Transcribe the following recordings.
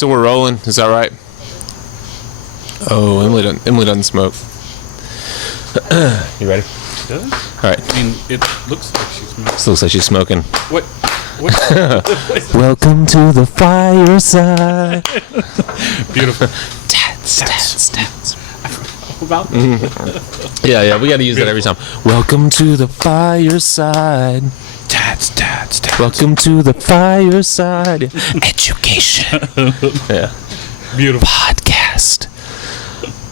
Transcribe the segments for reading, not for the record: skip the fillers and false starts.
so we're rolling. Is that right? Oh, Emily doesn't smoke. You ready? She does? All right. I mean, it looks like she's smoking. This looks like she's smoking. What? Welcome to the fireside. Beautiful. Tats. About Yeah, we got to use that every time. Welcome to the fireside. tats. Welcome to the fireside. Education. Yeah. Beautiful. Podcast.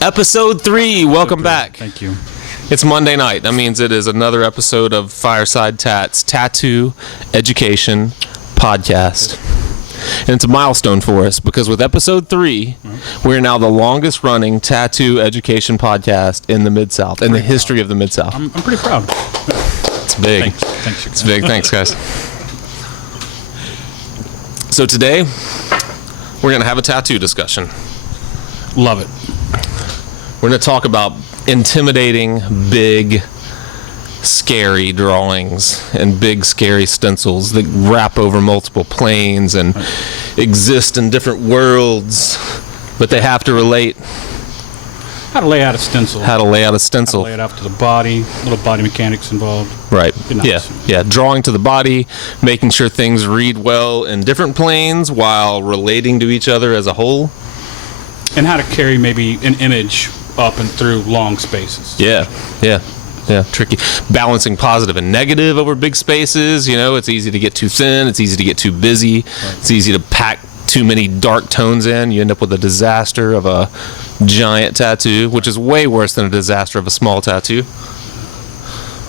Episode 3. Welcome back. Thank you. It's Monday night. That means it is another episode of Fireside Tats, Tattoo Education Podcast. And it's a milestone for us because with episode 3, we're now the longest running tattoo education podcast in the Mid-South, in the history of the Mid-South. I'm pretty proud. It's big. Thanks. It's big. Thanks, guys. So today, we're going to have a tattoo discussion. Love it. We're going to talk about intimidating, big, scary drawings and big, scary stencils that wrap over multiple planes and exist in different worlds, but they have to relate. How to lay out a stencil. How to lay out a stencil. How to lay it out to the body. Little body mechanics involved. Right. Nice. Yeah. Drawing to the body, making sure things read well in different planes while relating to each other as a whole. And how to carry maybe an image up and through long spaces. Yeah. Tricky. Balancing positive and negative over big spaces. You know, it's easy to get too thin. It's easy to get too busy. Right. It's easy to pack too many dark tones in. You end up with a disaster of a giant tattoo, which is way worse than a disaster of a small tattoo.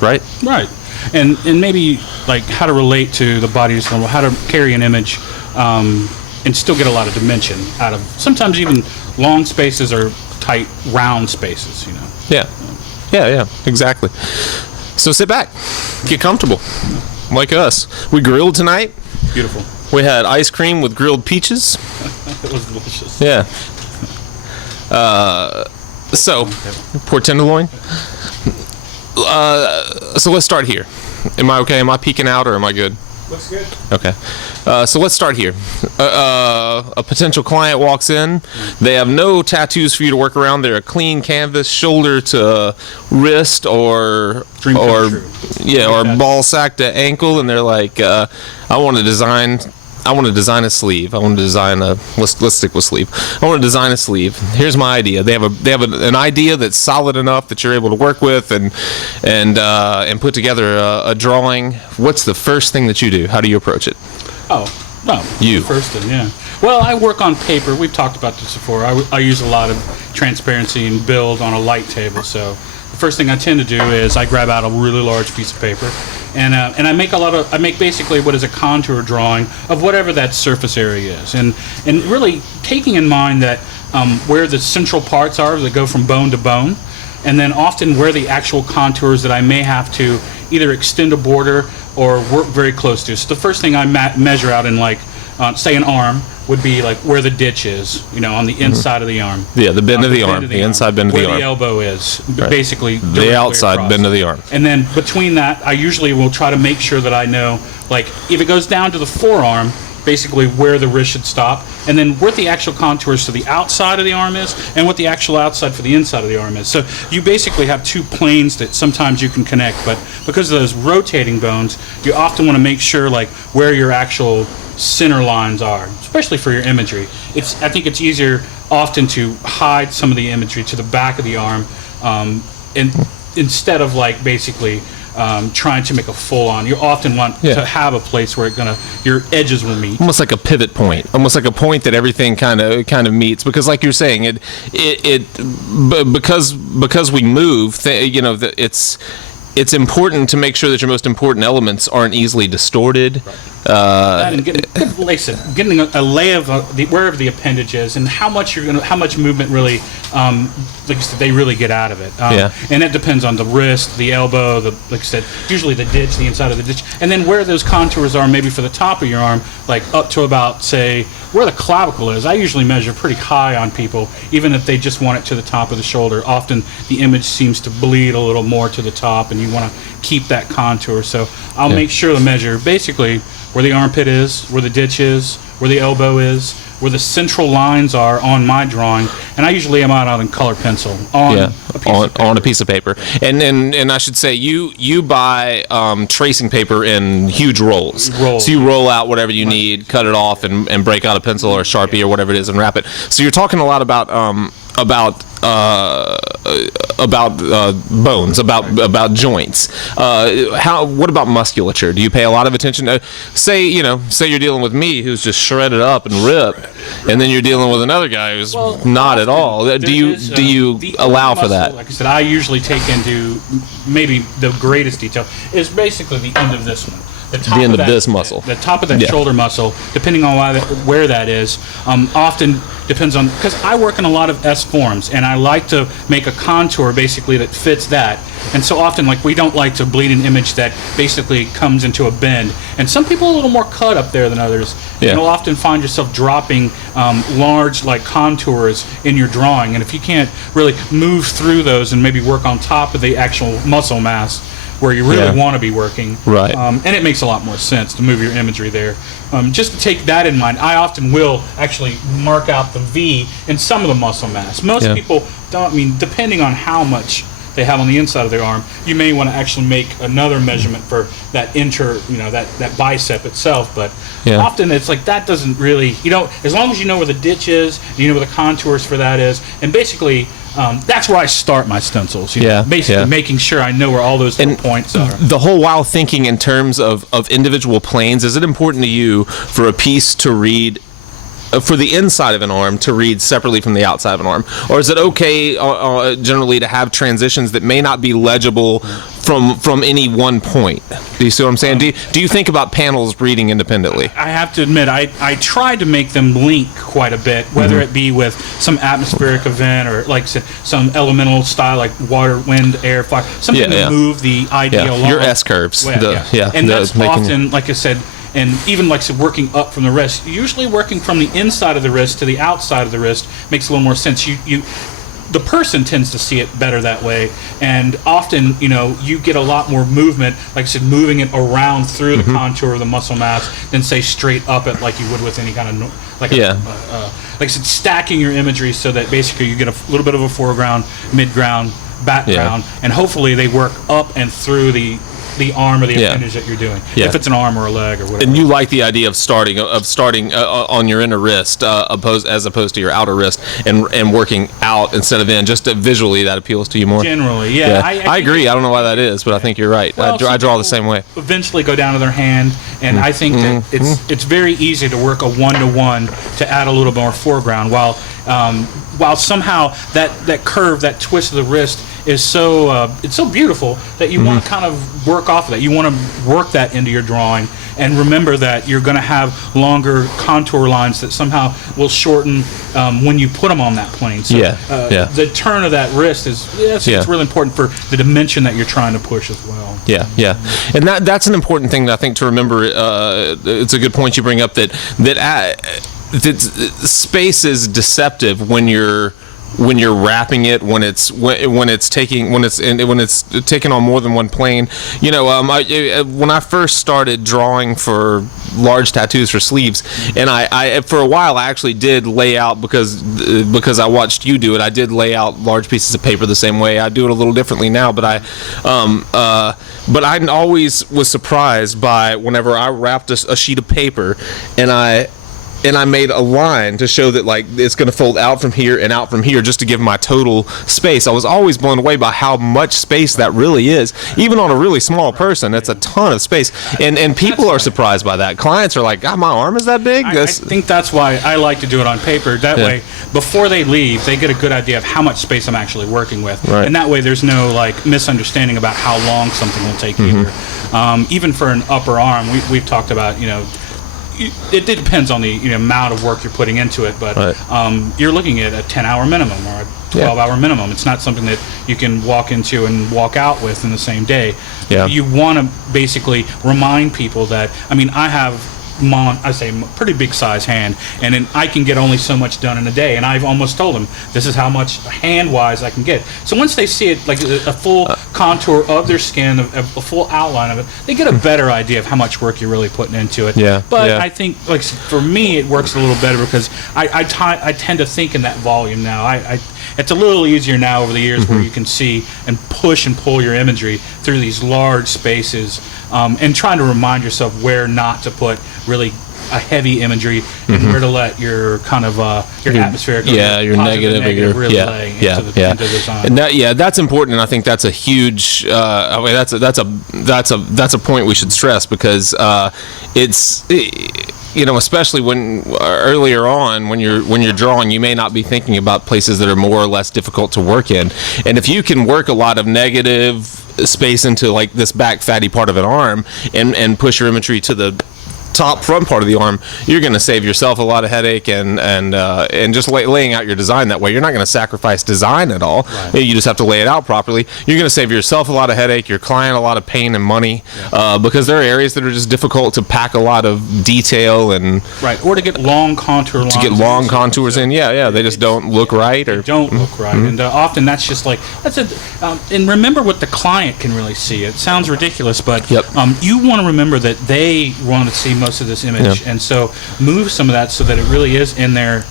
Right? Right. And maybe like how to relate to the body, how to carry an image and still get a lot of dimension out of sometimes even long spaces or tight round spaces, you know. Yeah, exactly. So sit back, get comfortable, like us. We grilled tonight. Beautiful. We had ice cream with grilled peaches. It was delicious. Yeah. So, poor tenderloin. So let's start here. Am I okay? Am I peeking out or am I good? Looks good. Okay. So let's start here. A potential client walks in. They have no tattoos for you to work around. They're a clean canvas, shoulder to wrist, or ball sack to ankle, and they're like, I want to design a sleeve. I want to design a let's stick with sleeve. I want to design a sleeve. Here's my idea. They have an idea that's solid enough that you're able to work with and put together a drawing. What's the first thing that you do? How do you approach it? You first thing, yeah. Well, I work on paper. We've talked about this before. I use a lot of transparency and build on a light table. So the first thing I tend to do is I grab out a really large piece of paper. And I make basically what is a contour drawing of whatever that surface area is, and really taking in mind that where the central parts are that go from bone to bone, and then often where the actual contours that I may have to either extend a border or work very close to. So the first thing I measure out in say an arm would be like where the ditch is, you know, on the inside of the arm. Yeah, the bend of the arm, the inside bend of the arm. Where the elbow is, right. Basically. The outside bend of the arm. And then between that, I usually will try to make sure that I know, like, if it goes down to the forearm, basically where the wrist should stop, and then where the actual contours to the outside of the arm is, and what the actual outside for the inside of the arm is. So you basically have two planes that sometimes you can connect, but because of those rotating bones, you often want to make sure, like, where your actual center lines are, especially for your imagery. I think it's easier often to hide some of the imagery to the back of the arm, and instead of like basically trying to make a full-on. You often want to have a place where your edges will meet. Almost like a pivot point. Almost like a point that everything kind of meets. Because, like you're saying, because we move, it's important to make sure that your most important elements aren't easily distorted. Right. And getting a lay of wherever the appendage is, and how much movement really, like I said, they really get out of it. And that depends on the wrist, the elbow, like I said, usually the ditch, the inside of the ditch, and then where those contours are, maybe for the top of your arm, like up to about, say, where the clavicle is. I usually measure pretty high on people, even if they just want it to the top of the shoulder. Often the image seems to bleed a little more to the top, and you want to keep that contour. So I'll make sure to measure basically where the armpit is, where the ditch is, where the elbow is, where the central lines are on my drawing, and I usually am out in color pencil on a piece of paper. And I should say you buy tracing paper in huge rolls. So you roll out whatever you need, cut it off, and break out a pencil or a Sharpie or whatever it is and wrap it. So you're talking a lot about bones, about joints. What about musculature? Do you pay a lot of attention? Say you're dealing with me, who's just shredded up and ripped, and then you're dealing with another guy who's not at all. Do you allow for that? Like I said, I usually take into maybe the greatest detail is basically the end of this one. The end of this muscle. The top of that shoulder muscle, depending on where that is, often depends on, because I work in a lot of S forms, and I like to make a contour basically that fits that. And so often, like, we don't like to bleed an image that basically comes into a bend. And some people are a little more cut up there than others. Yeah. You'll often find yourself dropping large, like, contours in your drawing. And if you can't really move through those and maybe work on top of the actual muscle mass, where you really want to be working. Right. And it makes a lot more sense to move your imagery there. Just to take that in mind, I often will actually mark out the V in some of the muscle mass. Most people don't, depending on how much they have on the inside of their arm, you may want to actually make another measurement for that that bicep itself. But often it's like that doesn't really, as long as you know where the ditch is, you know where the contours for that is, and basically that's where I start my stencils. Basically making sure I know where all those little points are. The whole while thinking in terms of individual planes, is it important to you for a piece to read, for the inside of an arm to read separately from the outside of an arm? Or is it okay generally to have transitions that may not be legible from any one point? Do you see what I'm saying? Do you think about panels reading independently? I have to admit, I try to make them link quite a bit, whether it be with some atmospheric event or, like I said, some elemental style like water, wind, air, fire, something to move the idea along. Your S-curves. And that's often, like I said, and even like I said, working up from the wrist, usually working from the inside of the wrist to the outside of the wrist makes a little more sense. The person tends to see it better that way, and often you get a lot more movement, like I said, moving it around through the contour of the muscle mass than say straight up it like you would with any kind of like I said, stacking your imagery so that basically you get a little bit of a foreground, midground, background, and hopefully they work up and through the arm or the appendage that you're doing, if it's an arm or a leg or whatever. And you like the idea of starting on your inner wrist as opposed to your outer wrist, and working out instead of in. Just visually, that appeals to you more. Generally, I agree. I don't know why that is, but I think you're right. Well, I draw the same way. Eventually, go down to their hand, and I think that it's very easy to work a 1-to-1 to add a little more foreground, while somehow that curve, that twist of the wrist is it's so beautiful that you want to kind of work off of that. You want to work that into your drawing, and remember that you're going to have longer contour lines that somehow will shorten when you put them on that plane. So the turn of that wrist it's really important for the dimension that you're trying to push as well. And that's an important thing that I think to remember. It's a good point you bring up that space is deceptive when you're wrapping it, when it's taking on more than one plane. When I first started drawing for large tattoos for sleeves, and I for a while I actually did lay out, because I watched you do it, I did lay out large pieces of paper the same way. I do it a little differently now, but I always was surprised by whenever I wrapped a sheet of paper and I made a line to show that like it's going to fold out from here and out from here just to give my total space. I was always blown away by how much space that really is. Even on a really small person, it's a ton of space. And people are surprised by that. Clients are like, God, my arm is that big? I think that's why I like to do it on paper. That way, before they leave, they get a good idea of how much space I'm actually working with. Right. And that way there's no like misunderstanding about how long something will take either. Even for an upper arm, we've talked about, it depends on the amount of work you're putting into it, but you're looking at a 10-hour minimum or a 12-hour minimum. It's not something that you can walk into and walk out with in the same day. You want to basically remind people that, I have pretty big size hand, and then I can get only so much done in a day. And I've almost told them this is how much hand wise I can get. So once they see it, like a full contour of their skin, a full outline of it, they get a better idea of how much work you're really putting into it. Yeah. But yeah. I think, like, for me, it works a little better because I tend to think in that volume now. It's a little easier now over the years where you can see and push and pull your imagery through these large spaces, and trying to remind yourself where not to put really a heavy imagery and where to let your kind of your atmospheric, your negative really lay into the design. And that's important, and I think that's a huge that's a point we should stress, because it's especially when earlier on when you're drawing, you may not be thinking about places that are more or less difficult to work in, and if you can work a lot of negative space into like this back fatty part of an arm and push your imagery to the top front part of the arm, you're going to save yourself a lot of headache and just laying out your design that way. You're not going to sacrifice design at all. Right. You just have to lay it out properly. You're going to save yourself a lot of headache, your client a lot of pain and money, because there are areas that are just difficult to pack a lot of detail and or to get long contour lines. To get long contours in, they just don't look right, or don't look right, and often that's just like and remember what the client can really see. It sounds ridiculous, but you want to remember that they want to see most of this image, and so move some of that so that it really is in their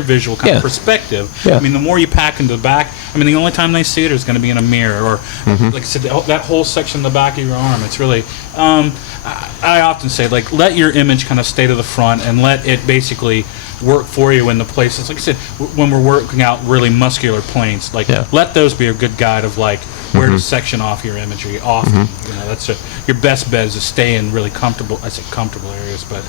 visual kind of perspective. I mean, the more you pack into the back, I mean, the only time they see it is going to be in a mirror, or like I said, that whole section in the back of your arm. It's really I often say, like, let your image kind of stay to the front and let it basically work for you in the places. Like I said, when we're working out really muscular planes, like let those be a good guide of like where to section off your imagery often. That's your best bet is to stay in really comfortable, I say comfortable areas, but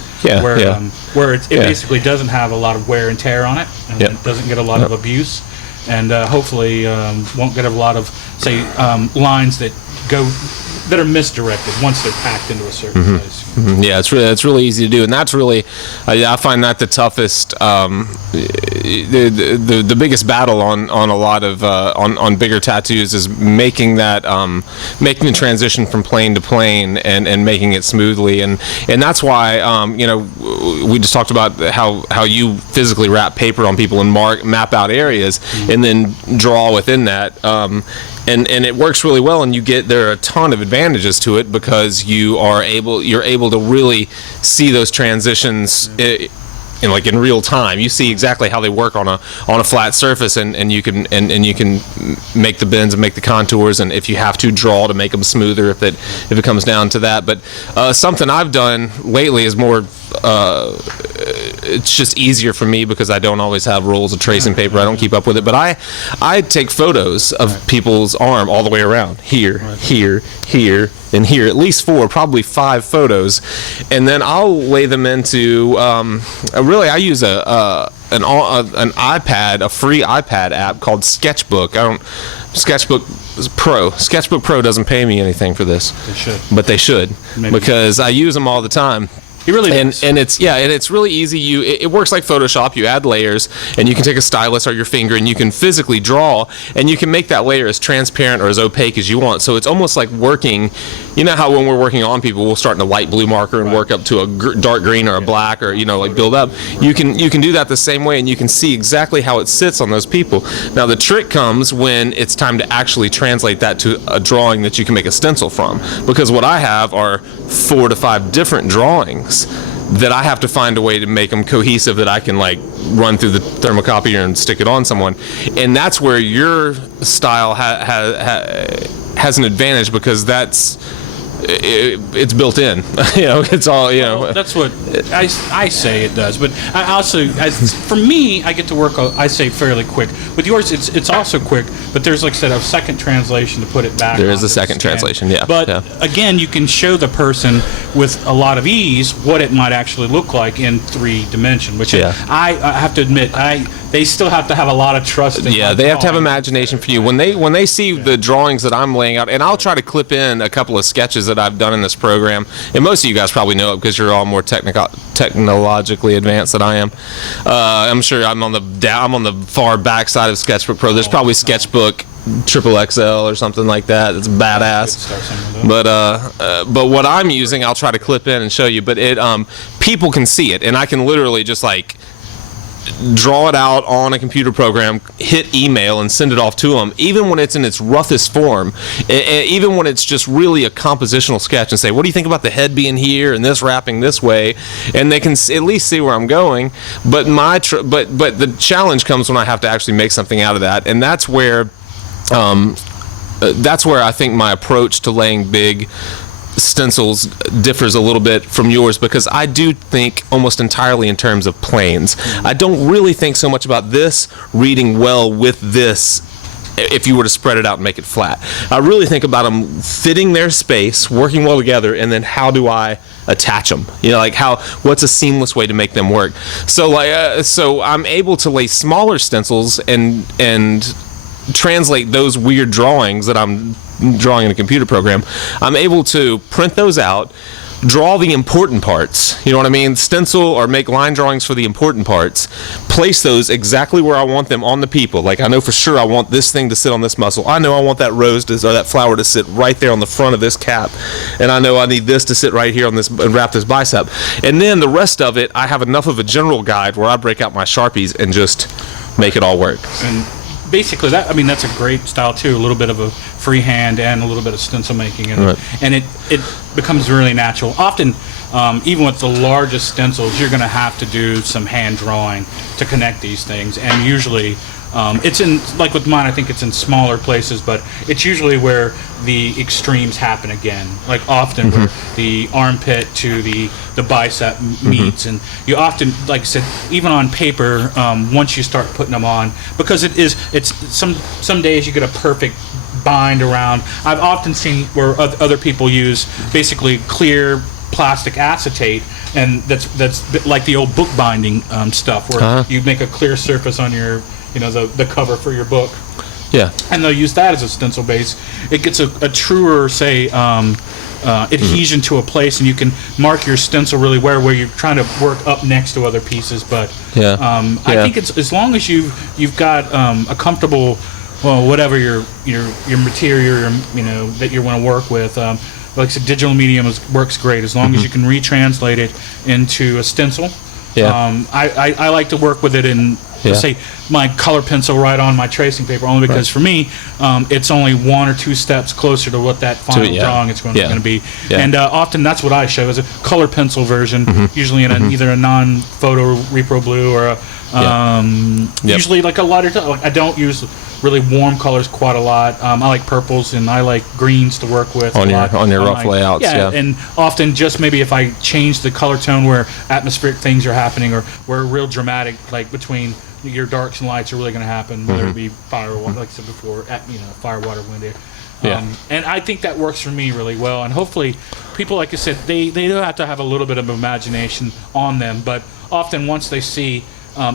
where it basically doesn't have a lot of wear and tear on it, and it doesn't get a lot of abuse, and hopefully won't get a lot of, say, lines that are misdirected once they're packed into a certain place. Yeah, it's really easy to do, and that's really I find that the toughest, the biggest battle on a lot of on bigger tattoos is making the transition from plane to plane and making it smoothly, and that's why we just talked about how you physically wrap paper on people and map out areas and then draw within that. And it works really well, and there are a ton of advantages to it because you're able to really see those transitions in real time. You see exactly how they work on a flat surface, and you can make the bends and make the contours, and if you have to draw to make them smoother if it comes down to that. But something I've done lately is more it's just easier for me because I don't always have rolls of tracing paper. I don't keep up with it, but I take photos of people's arm all the way around, here, here, and here, at least 4, probably 5 photos, and then I'll lay them into I use an iPad, a free iPad app called Sketchbook. Sketchbook Pro doesn't pay me anything for this. They should. But they should. Maybe. Because I use them all the time. It really does. And it's really easy. It works like Photoshop. You add layers, and you can take a stylus or your finger, and you can physically draw, and you can make that layer as transparent or as opaque as you want. So it's almost like working. You know how when we're working on people, we'll start in a light blue marker and work up to a dark green or a black, or like build up. You can do that the same way, and you can see exactly how it sits on those people. Now the trick comes when it's time to actually translate that to a drawing that you can make a stencil from, because what I have are 4 to 5 different drawings that I have to find a way to make them cohesive that I can like run through the thermocopier and stick it on someone, and that's where your style has an advantage because it's built in. It's all Well, that's what I say it does, but I also, for me, I get to work. I say fairly quick. With yours, it's also quick, but there's, like I said, a second translation to put it back. There is a second translation, yeah. But again, you can show the person with a lot of ease what it might actually look like in 3 dimension, which I have to admit, they still have to have a lot of trust in. Yeah, they have to have imagination for you when they see the drawings that I'm laying out, and I'll try to clip in a couple of sketches that I've done in this program, and most of you guys probably know it because you're all more technologically advanced than I am. I'm sure I'm on the far back side of Sketchbook Pro. There's probably Sketchbook triple XL or something like that. It's badass. But what I'm using, I'll try to clip in and show you. But it people can see it, and I can literally just like draw it out on a computer program, hit email, and send it off to them, even when it's in its roughest form, even when it's just really a compositional sketch, and say, what do you think about the head being here and this wrapping this way? And they can at least see where I'm going. But but the challenge comes when I have to actually make something out of that, and that's where I think my approach to laying big stencils differs a little bit from yours, because I do think almost entirely in terms of planes. I don't really think so much about this reading well with this if you were to spread it out and make it flat. I really think about them fitting their space, working well together, and then how do I attach them? You know, like what's a seamless way to make them work? So so I'm able to lay smaller stencils and translate those weird drawings that I'm drawing in a computer program. I'm able to print those out, draw the important parts, you know what I mean, stencil or make line drawings for the important parts, place those exactly where I want them on the people. Like, I know for sure I want this thing to sit on this muscle. I know I want that rose or that flower to sit right there on the front of this cap, and I know I need this to sit right here on this and wrap this bicep. And then the rest of it, I have enough of a general guide where I break out my Sharpies and just make it all work. And basically, that's a great style too. A little bit of a freehand and a little bit of stencil making, and it becomes really natural. Often, even with the largest stencils, you're going to have to do some hand drawing to connect these things, and usually it's in, like with mine, I think it's in smaller places, but it's usually where the extremes happen again. Like often where the armpit to the bicep meets, and you often, like I said, even on paper, once you start putting them on, because it's some days you get a perfect bind around. I've often seen where other people use basically clear plastic acetate, and that's like the old book binding stuff, where you make a clear surface on your, the cover for your book. Yeah. And they'll use that as a stencil base. It gets a truer, say, adhesion to a place, and you can mark your stencil really where you're trying to work up next to other pieces. But I think it's, as long as you've got a comfortable, well, whatever your material, that you want to work with. Like I said, digital medium works great as long as you can retranslate it into a stencil. Yeah. I like to work with it in, let's say, my color pencil right on my tracing paper, only because for me, it's only one or two steps closer to what that final drawing is going to be. Yeah. And often that's what I show as a color pencil version, usually in either a non-photo repro blue or usually like a lighter tone. Like, I don't use really warm colors quite a lot. I like purples and I like greens to work with on your rough layouts. Yeah, and often just maybe if I change the color tone where atmospheric things are happening, or where real dramatic, like between your darks and lights are really going to happen, whether it be fire, like I said before, fire, water, wind, air. And I think that works for me really well. And hopefully people, like I said, they do have to have a little bit of imagination on them, but often once they see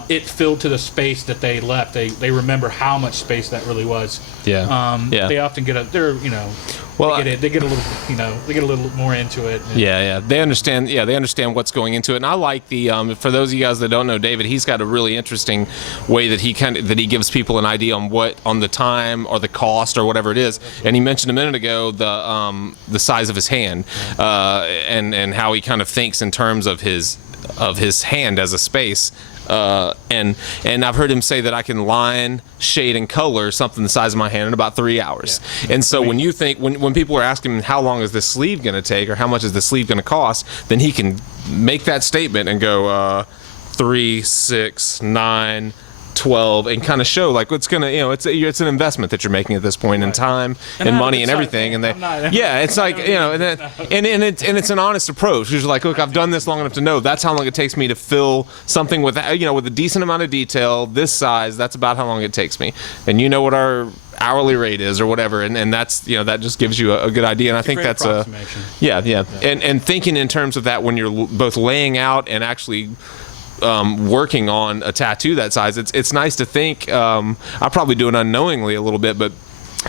it filled to the space that they left, they remember how much space that really was. They often get they get a little more into it. They understand what's going into it. And I like the for those of you guys that don't know David, he's got a really interesting way that he gives people an idea on the time or the cost or whatever it is. And he mentioned a minute ago the size of his hand, and how he kind of thinks in terms of his hand as a space. And I've heard him say that I can line, shade, and color something the size of my hand in about 3 hours. And so when you think, when people are asking him how long is this sleeve going to take or how much is the sleeve going to cost, then he can make that statement and go 3, 6, 9, 12, and kind of show like what's gonna, it's an investment that you're making at this point in time and money and everything. And it's like, and it's an honest approach. You're like, look, I've done this long enough to know that's how long it takes me to fill something with a decent amount of detail this size. That's about how long it takes me, and what our hourly rate is or whatever, and that's that just gives you a good idea. And I think that's and thinking in terms of that when you're both laying out and actually working on a tattoo that size, it's nice to think. I probably do it unknowingly a little bit, but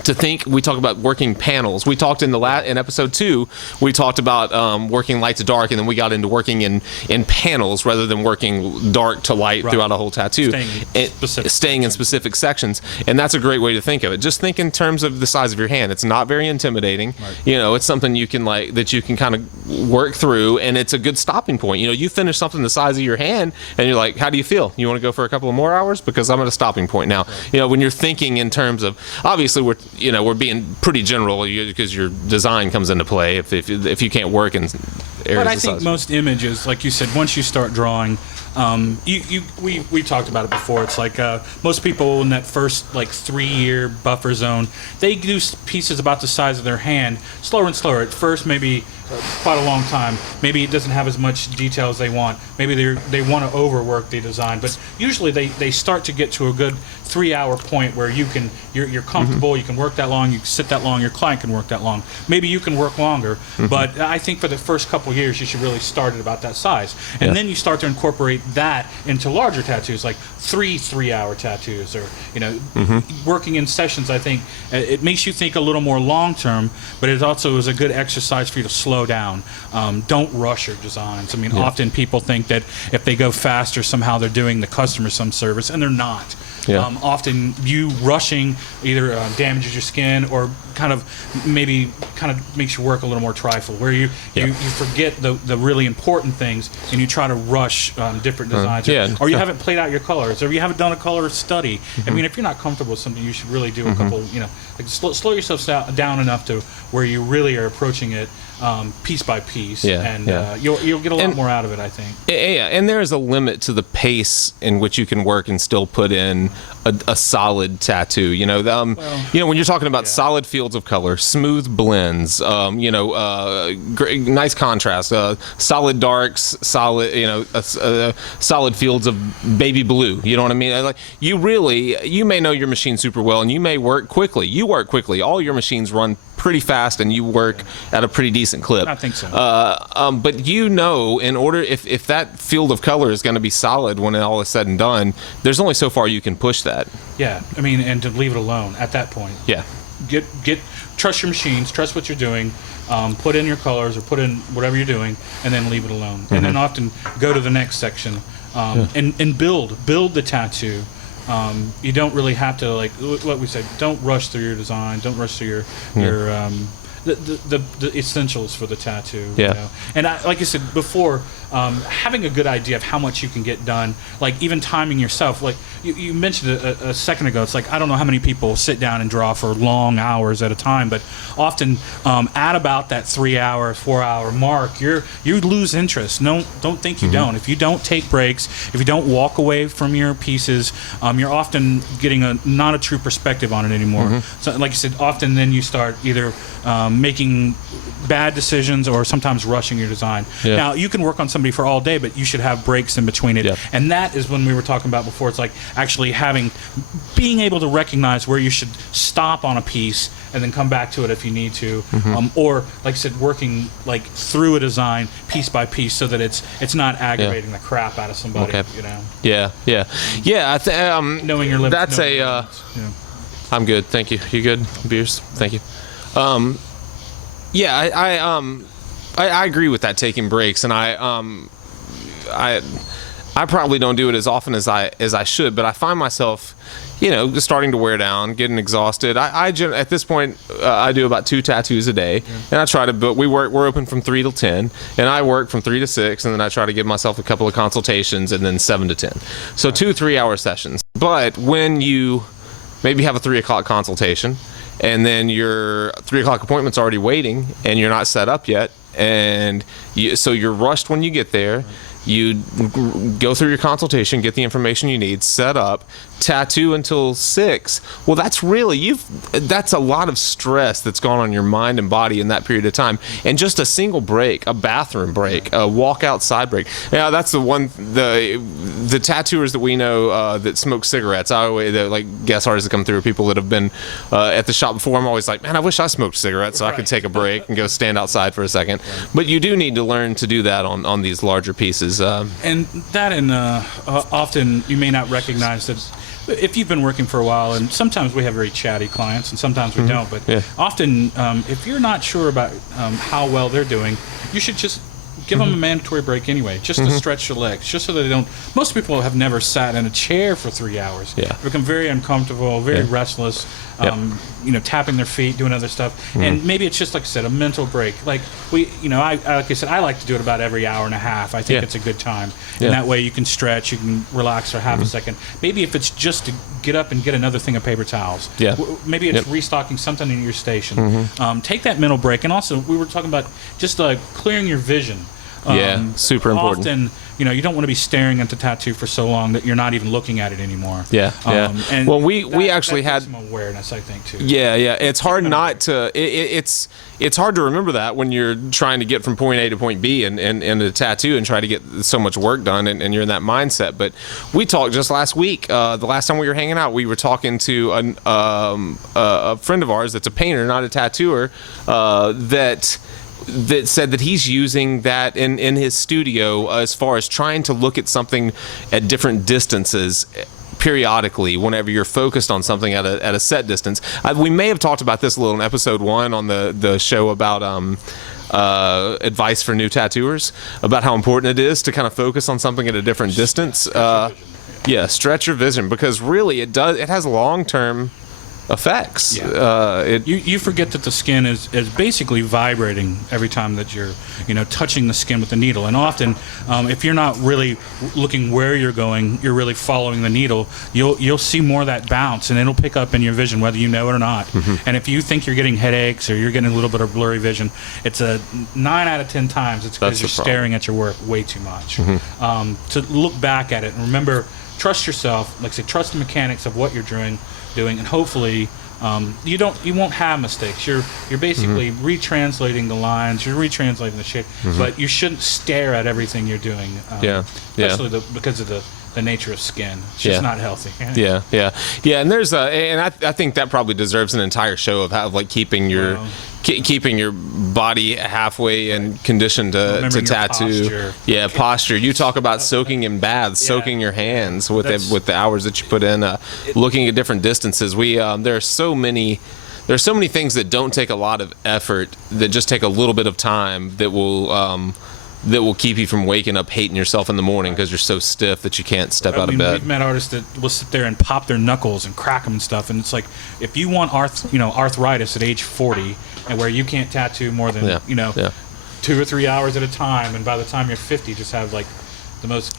to think. We talk about working panels. We talked in in episode 2, we talked about working light to dark, and then we got into working in panels rather than working dark to light throughout a whole tattoo. Staying in specific sections, and that's a great way to think of it. Just think in terms of the size of your hand. It's not very intimidating. You know, it's something you can that you can kind of work through, and it's a good stopping point. You know, you finish something the size of your hand, and you're like, how do you feel? You want to go for a couple of more hours? Because I'm at a stopping point now. You know, when you're thinking in terms of, obviously we're being pretty general because your design comes into play if you can't work in areas. But I think most images, like you said, once you start drawing, we talked about it before. It's like most people in that first 3-year buffer zone, they do pieces about the size of their hand, slower and slower. At first, maybe quite a long time. Maybe it doesn't have as much detail as they want. Maybe they want to overwork the design. But usually they start to get to a good 3-hour point where you're comfortable. You can work that long. You can sit that long. Your client can work that long. Maybe you can work longer. But I think for the first couple years, you should really start at about that size, and then you start to incorporate that into larger tattoos, like 3-hour tattoos, or working in sessions. I think it makes you think a little more long term, but it also is a good exercise for you to slow down. Don't rush your designs. I mean, often people think that if they go faster, somehow they're doing the customer some service, and they're not. Often you rushing either damages your skin or kind of makes your work a little more trifle, where you forget the really important things, and you try to rush different designs, or you haven't played out your colors, or you haven't done a color study. I mean, if you're not comfortable with something, you should really do a couple, slow yourself down enough to where you really are approaching it piece by piece, and you'll get a lot more out of it, I think. Yeah, and there is a limit to the pace in which you can work and still put in a solid tattoo. When you're talking about solid fields of color, smooth blends, nice contrast, solid darks, solid fields of baby blue. You know what I mean? Like, you may know your machine super well, and you may work quickly. You work quickly. All your machines run pretty fast, and you work at a pretty decent clip. I think so. But in order, if that field of color is going to be solid when all is said and done, there's only so far you can push that. Yeah, I mean, and to leave it alone at that point. Yeah. Trust your machines, trust what you're doing, put in your colors or put in whatever you're doing, and then leave it alone. And then often go to the next section and build the tattoo. You don't really have to, like what we said, don't rush through your design, don't rush through your the essentials for the tattoo. And like I said before, having a good idea of how much you can get done, like even timing yourself. Like you mentioned a second ago, it's like I don't know how many people sit down and draw for long hours at a time, but often at about that 3-hour, 4-hour mark, you lose interest. Don't think you don't. If you don't take breaks, if you don't walk away from your pieces, you're often getting not a true perspective on it anymore. So like I said, often then you start either making bad decisions or sometimes rushing your design. Now you can work on somebody for all day, but you should have breaks in between it. And that is when we were talking about before. It's like actually being able to recognize where you should stop on a piece and then come back to it if you need to, or like I said, working like through a design piece by piece so that it's not aggravating the crap out of somebody. Knowing your limits. That's I'm good, thank you. You good? Beers? Thank you. I agree with that, taking breaks, and I probably don't do it as often as I should, but I find myself, just starting to wear down, getting exhausted. At this point, I do about 2 tattoos a day, and I try to. But we're open from 3 till 10, and I work from 3 to 6, and then I try to give myself a couple of consultations, and then 7 to 10. So 2 3-hour sessions. But when you maybe have a 3 o'clock consultation, and then your 3 o'clock appointment's already waiting, and you're not set up yet, and so you're rushed when you get there. You go through your consultation, get the information you need, set up, tattoo until 6. Well, that's a lot of stress that's gone on your mind and body in that period of time. And just a single break, a bathroom break, a walk outside break. Yeah, that's the tattooers that we know that smoke cigarettes. Like guest artists that come through, people that have been at the shop before. I'm always like, man, I wish I smoked cigarettes so I could take a break and go stand outside for a second. But you do need to learn to do that on these larger pieces. And often you may not recognize that if you've been working for a while, and sometimes we have very chatty clients, and sometimes we don't, but often if you're not sure about how well they're doing, you should just give them a mandatory break anyway, just to stretch your legs, just so that they don't. Most people have never sat in a chair for 3 hours. Yeah. They become very uncomfortable, very restless, tapping their feet, doing other stuff. And maybe it's just, like I said, a mental break. Like like I said, I like to do it about every hour and a half. I think it's a good time. And that way you can stretch, you can relax for half a second. Maybe if it's just to get up and get another thing of paper towels. Yeah. Maybe it's restocking something in your station. Take that mental break. And also, we were talking about just clearing your vision. Super important. Often, you don't want to be staring at the tattoo for so long that you're not even looking at it anymore. And well, we actually had some awareness, I think, too. It's hard not to. It's hard to remember that when you're trying to get from point A to point B and a tattoo and try to get so much work done and you're in that mindset. But we talked just last week. The last time we were hanging out, we were talking to a friend of ours that's a painter, not a tattooer, that said that he's using that in his studio as far as trying to look at something at different distances periodically whenever you're focused on something at a set distance. We may have talked about this a little in episode 1 on the show about advice for new tattooers, about how important it is to kind of focus on something at a different distance. Stretch your vision, because really it has long-term effects. You forget that the skin is basically vibrating every time that you're touching the skin with the needle, and often if you're not really looking where you're going, you're really following the needle, you'll see more of that bounce, and it'll pick up in your vision whether you know it or not. And if you think you're getting headaches or you're getting a little bit of blurry vision, it's a 9 out of 10 times it's because you're staring at your work way too much. To look back at it and remember, trust yourself, like I say, trust the mechanics of what you're doing, and hopefully you won't have mistakes. You're basically retranslating the lines, you're retranslating the shape, but you shouldn't stare at everything you're doing. Especially because of the nature of skin. It's just not healthy. And there's I think that probably deserves an entire show of how keeping your body halfway and conditioned to tattoo. Posture. Posture. You talk about soaking in baths, soaking your hands with the hours that you put in, looking at different distances. There are so many things that don't take a lot of effort, that just take a little bit of time, that will keep you from waking up hating yourself in the morning because you're so stiff that you can't step out of bed. We've met artists that will sit there and pop their knuckles and crack them and stuff, and it's like, if you want arthritis at age 40, and where you can't tattoo more than 2 or 3 hours at a time, and by the time you're 50 just have the most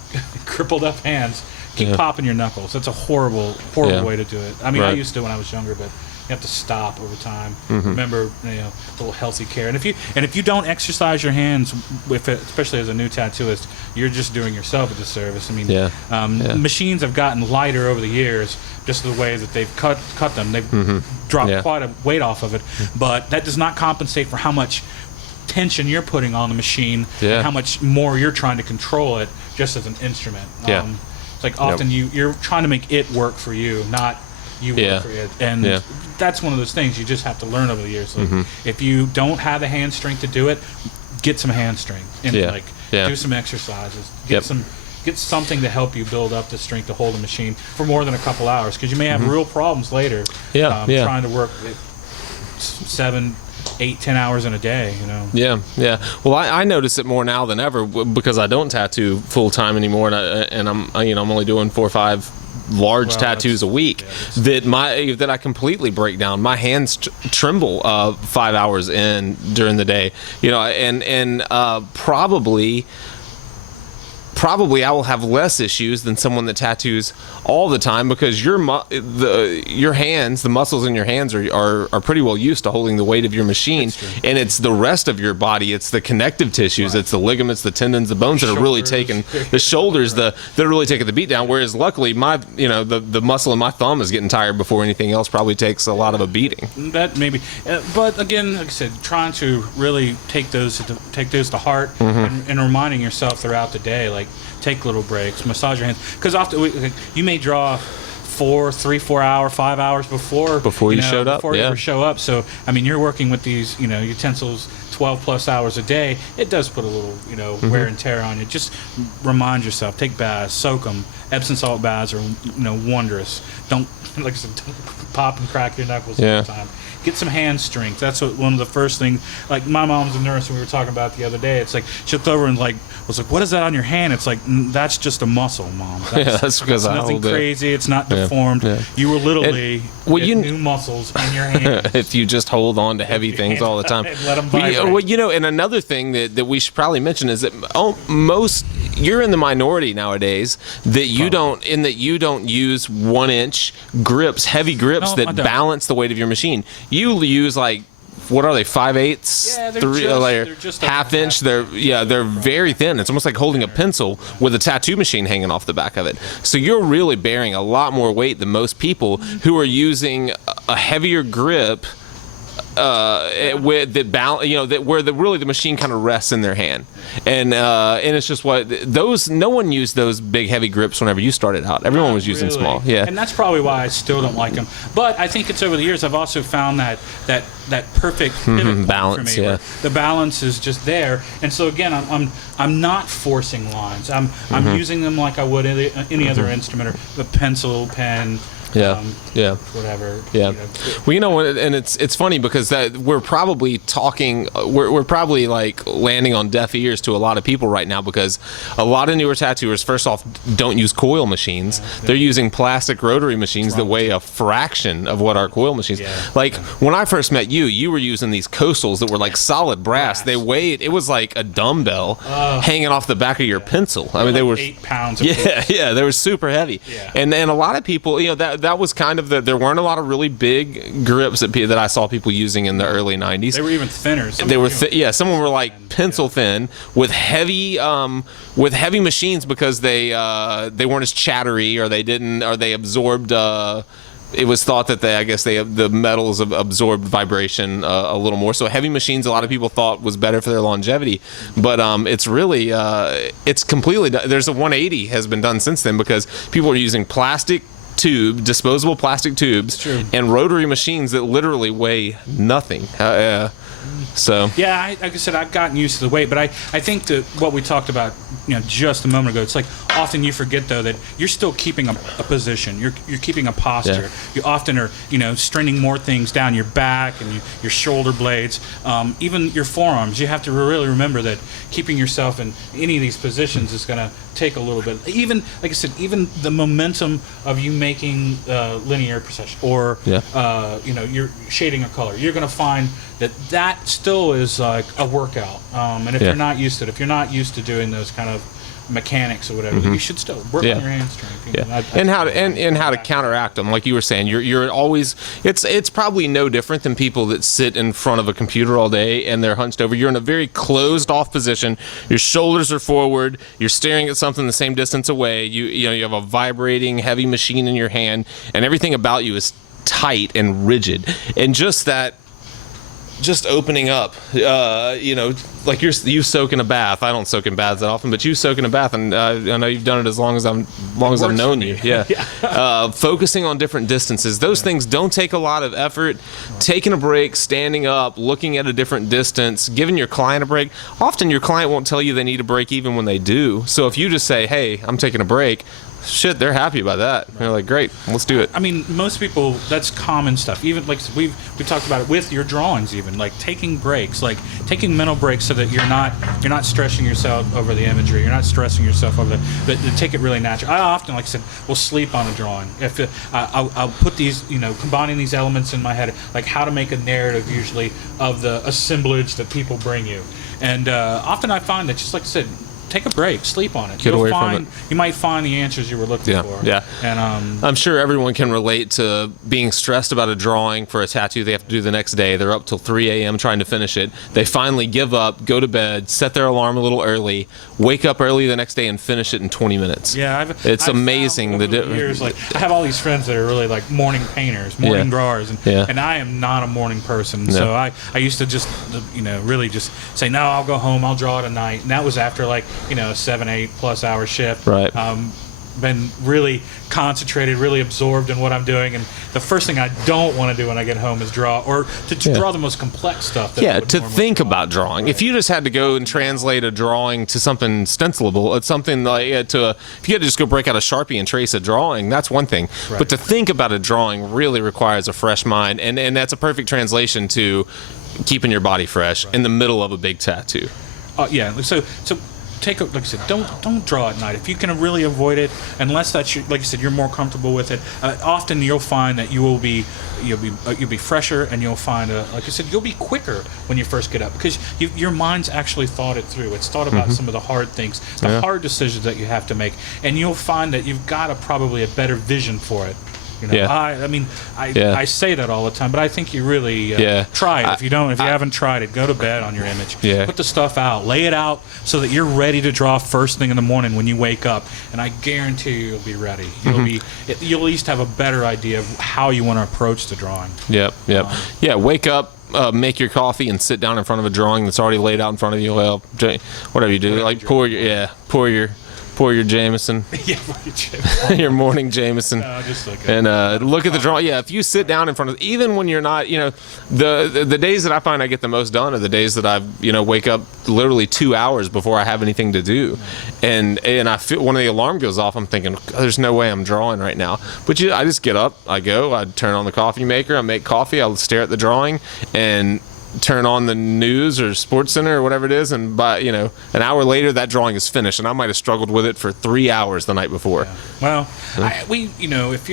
crippled up hands, keep popping your knuckles. That's a horrible way to do it. I mean, I used to when I was younger, but you have to stop over time. Remember, a little healthy care. And if you don't exercise your hands, especially as a new tattooist, you're just doing yourself a disservice. I mean, machines have gotten lighter over the years, just the way that they've cut them. They've dropped quite a weight off of it, but that does not compensate for how much tension you're putting on the machine, and how much more you're trying to control it just as an instrument. It's like often you're trying to make it work for you, not you work for it. And that's one of those things you just have to learn over the years. If you don't have the hand strength to do it, get some hand strength and do some exercises. Get something to help you build up the strength to hold a machine for more than a couple hours, because you may have real problems later trying to work 7, 8, 10 hours in a day. Well, I notice it more now than ever because I don't tattoo full time anymore, and I'm only doing 4 or 5 large tattoos a week, that I completely break down. My hands tremble 5 hours in during the day, and probably I will have less issues than someone that tattoos all the time, because your hands, the muscles in your hands are pretty well used to holding the weight of your machine, and it's the rest of your body, it's the connective tissues, it's the ligaments, the tendons, the bones that are really taking the shoulders, that are really taking the beat down. Whereas luckily my the muscle in my thumb is getting tired before anything else probably takes a lot of a beating. That maybe, but again, like I said, trying to really take those to heart, and reminding yourself throughout the day, take little breaks, massage your hands, because often you may draw 4 hour, 5 hours before you showed up. Before you ever show up. So I mean, you're working with these utensils 12 plus hours a day. It does put a little wear and tear on you. Just remind yourself, take baths, soak them. Epsom salt baths are wondrous. Don't, like I said, don't pop and crack your knuckles all the time. Get some hand strength. That's one of the first things. Like my mom's a nurse, and we were talking about it the other day. It's like she looked over and was like, "What is that on your hand?" It's like, that's just a muscle, Mom. That's because I nothing hold it. crazy. It's not deformed. Yeah. You were literally new muscles in your hand. If you just hold on to heavy things all the time. Let them vibrate. And another thing that we should probably mention is that you're in the minority nowadays that you don't use 1-inch grips, heavy grips that balance the weight of your machine. You use what are they, 5/8? Yeah, they're just half inch. They're very thin. It's almost like holding a pencil with a tattoo machine hanging off the back of it. So you're really bearing a lot more weight than most people who are using a heavier grip. Where the machine kind of rests in their hand, and it's just no one used those big heavy grips whenever you started out. Everyone was using small, and that's probably why I still don't like them. But I think it's over the years I've also found that perfect pivot point balance. For me, the balance is just there, and so again I'm not forcing lines. I'm using them like I would any other instrument or a pencil, pen. Whatever. Yeah. Well, and it's funny because we're probably talking, we're probably landing on deaf ears to a lot of people right now, because a lot of newer tattooers, first off, don't use coil machines. They're using plastic rotary machines that weigh a fraction of what our coil machines. When I first met you were using these coastals that were solid brass. They weighed, it was like a dumbbell hanging off the back of your pencil. I mean, they were 8 pounds. They were super heavy. And a lot of people, that was kind of there weren't a lot of really big grips that I saw people using in the early 90s. They were even thinner. Some of them were pencil thin with heavy machines, because they weren't as chattery, or they absorbed it was thought that the metals absorbed vibration a little more. So heavy machines, a lot of people thought was better for their longevity, but it's really it's completely. There's a 180 has been done since then, because people are using disposable plastic tubes and rotary machines that literally weigh nothing. Like I said, I've gotten used to the weight, but I think that what we talked about just a moment ago, it's like often you forget though that you're still keeping a position, you're keeping a posture. You often are straining more things down your back and your shoulder blades, even your forearms. You have to really remember that keeping yourself in any of these positions is going to take a little bit. Even like I said, even the momentum of you making linear precision, or you're shading a color, you're going to find that still is like a workout. And if you're not used to it, if you're not used to doing those kind of mechanics or whatever, you should still work on your hand strength. And how to counteract them, like you were saying. You're always, it's probably no different than people that sit in front of a computer all day and they're hunched over. You're in a very closed off position. Your shoulders are forward. You're staring at something the same distance away. You have a vibrating heavy machine in your hand, and everything about you is tight and rigid. And just opening up, like you soak in a bath. I don't soak in baths that often, but you soak in a bath, and I know you've done it as long as I've known you. Focusing on different distances. Those things don't take a lot of effort. Taking a break, standing up, looking at a different distance, giving your client a break. Often your client won't tell you they need a break even when they do. So if you just say, "Hey, I'm taking a break," they're happy about that. They're like, "Great, let's do it." I mean, most people, that's common stuff. Even like we talked about it with your drawings, even like taking breaks, like taking mental breaks, so that you're not stressing yourself over the imagery. You're not stressing yourself over but take it really natural. I often, like I said, will sleep on a drawing. If I'll put these, combining these elements in my head, like how to make a narrative usually of the assemblage that people bring you. And often I find that, just like I said, take a break, sleep on it. Get away from it. You might find the answers you were looking for. Yeah. And I'm sure everyone can relate to being stressed about a drawing for a tattoo they have to do the next day. They're up till 3 a.m. trying to finish it. They finally give up, go to bed, set their alarm a little early, wake up early the next day, and finish it in 20 minutes. Yeah, it's amazing. Over the years, I have all these friends that are really like morning painters, morning drawers, and I am not a morning person. No. So I used to just really just say, no, I'll go home, I'll draw it at night, and that was after a 7-8+ hour shift. Right. been really concentrated, really absorbed in what I'm doing, and the first thing I don't want to do when I get home is draw, or to draw the most complex stuff. That I would to normally think draw. about drawing. If you just had to go and translate a drawing to something stencilable, it's something like if you had to just go break out a Sharpie and trace a drawing, that's one thing. Right. But to think about a drawing really requires a fresh mind, and that's a perfect translation to keeping your body fresh in the middle of a big tattoo. Yeah. So take a, like I said, don't draw at night if you can really avoid it, unless that's your, like I said, you're more comfortable with it. Often you'll find that you'll be fresher, and you'll find like I said, you'll be quicker when you first get up, because your mind's actually thought it through. It's thought about some of the hard things, the hard decisions that you have to make, and you'll find that you've got probably a better vision for it. You know, I say that all the time, but I think you really try it. If you haven't tried it, go to bed on your image. Yeah. Put the stuff out, lay it out so that you're ready to draw first thing in the morning when you wake up, and I guarantee you'll be ready. You'll at least have a better idea of how you want to approach the drawing. Yep. Wake up. Make your coffee and sit down in front of a drawing that's already laid out in front of you. Well, whatever you do, like pour your Jameson, your morning Jameson, just like and look at the drawing. Yeah, if you sit down in front of, even when you're not, the days that I find I get the most done are the days that I, wake up literally 2 hours before I have anything to do, and I feel when the alarm goes off, I'm thinking, there's no way I'm drawing right now. But I just get up, I turn on the coffee maker, I make coffee, I'll stare at the drawing, and turn on the news or Sports Center or whatever it is, and by an hour later that drawing is finished, and I might have struggled with it for 3 hours the night before. Well, if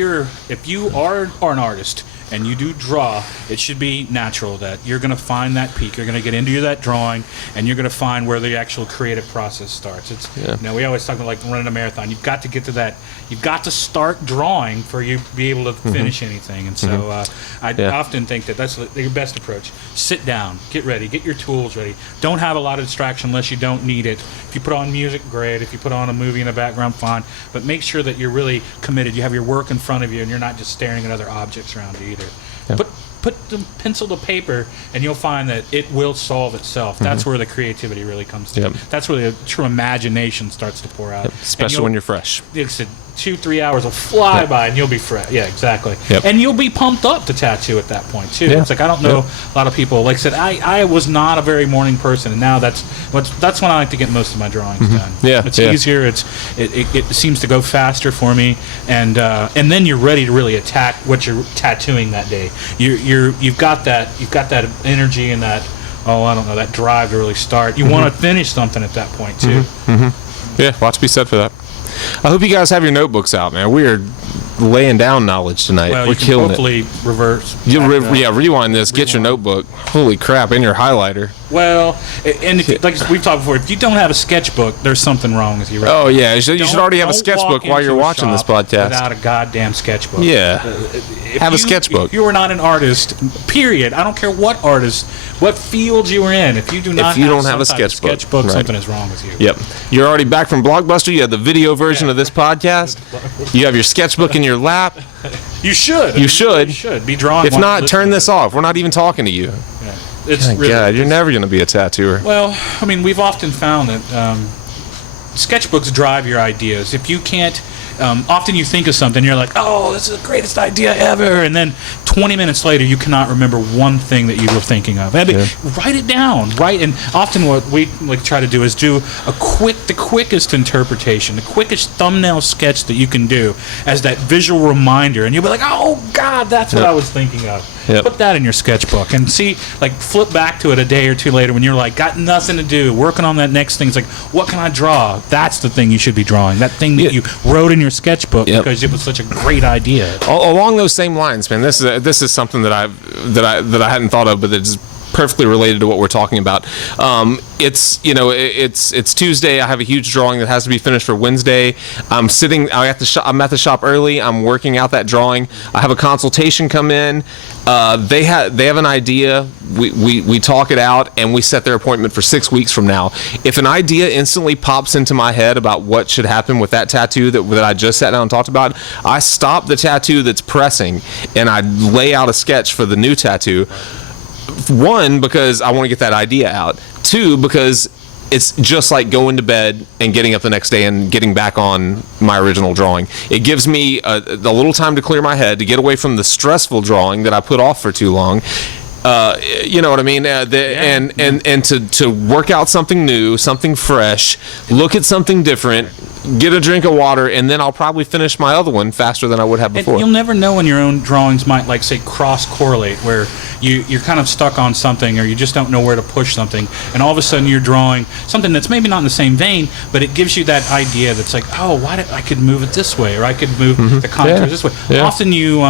you are an artist and you do draw, it should be natural that you're going to find that peak. You're going to get into that drawing, and you're going to find where the actual creative process starts. We always talk about like running a marathon. You've got to get to that. You've got to start drawing for you to be able to finish anything. And so I often think that that's your best approach. Sit down, get ready, get your tools ready. Don't have a lot of distraction unless you don't need it. If you put on music, great. If you put on a movie in the background, fine. But make sure that you're really committed. You have your work in front of you, and you're not just staring at other objects around you either. Yep. Put the pencil to paper, and you'll find that it will solve itself. That's where the creativity really comes to. Yep. That's where the true imagination starts to pour out. Especially when you're fresh. Like I said, 2-3 hours will fly by, and you'll be fresh. Yeah, exactly. Yep. And you'll be pumped up to tattoo at that point too. Yeah. It's like I don't know a lot of people. Like I said, I was not a very morning person, and now that's when I like to get most of my drawings done. Yeah, it's easier. It seems to go faster for me, and then you're ready to really attack what you're tattooing that day. You've got that energy and that that drive to really start. You want to finish something at that point too. Yeah, lots to be said for that. I hope you guys have your notebooks out, man. We are laying down knowledge tonight. Well, we're killing hopefully reverse. Rewind this. Get your notebook. Holy crap! And your highlighter. Well, and like we've talked before, if you don't have a sketchbook, there's something wrong with you. Right? Oh yeah, you should already have a sketchbook while you're watching this podcast. Without a goddamn sketchbook. Yeah, have a sketchbook. If you are not an artist, period. I don't care what artist, what field you are in. If you do not, have a sketchbook, right. Something is wrong with you. Yep. You're already back from Blockbuster. You have the video version of this podcast. You have your sketchbook in your lap. You should. You should be drawing. If not, turn this off. We're not even talking to you. Yeah. God, you're never going to be a tattooer. Well, I mean, we've often found that sketchbooks drive your ideas. If you can't, often you think of something, you're like, oh, this is the greatest idea ever, and then 20 minutes later, you cannot remember one thing that you were thinking of. Write it down, and often what we like try to do is do the quickest interpretation, the quickest thumbnail sketch that you can do as that visual reminder, and you'll be like, oh God, that's what I was thinking of. Put that in your sketchbook and see, like, flip back to it a day or two later when you're like, got nothing to do, working on that next thing. It's like, what can I draw? That's the thing you should be drawing. That thing that you wrote in your sketchbook because it was such a great idea. Along those same lines, man. This is something that I hadn't thought of, but it's perfectly related to what we're talking about. It's Tuesday. I have a huge drawing that has to be finished for Wednesday. I'm at the shop early. I'm working out that drawing. I have a consultation come in. They have an idea. We talk it out, and we set their appointment for 6 weeks from now. If an idea instantly pops into my head about what should happen with that tattoo that I just sat down and talked about, I stop the tattoo that's pressing, and I lay out a sketch for the new tattoo. One, because I want to get that idea out. Two, because it's just like going to bed and getting up the next day and getting back on my original drawing. It gives me a little time to clear my head, to get away from the stressful drawing that I put off for too long. You know what I mean? And to work out something new, something fresh, look at something different, get a drink of water, and then I'll probably finish my other one faster than I would have before. And you'll never know when your own drawings might, like, say, cross-correlate, where you're kind of stuck on something, or you just don't know where to push something, and all of a sudden you're drawing something that's maybe not in the same vein, but it gives you that idea that's like, oh, I could move it this way, or I could move the contour this way. Yeah. Often you...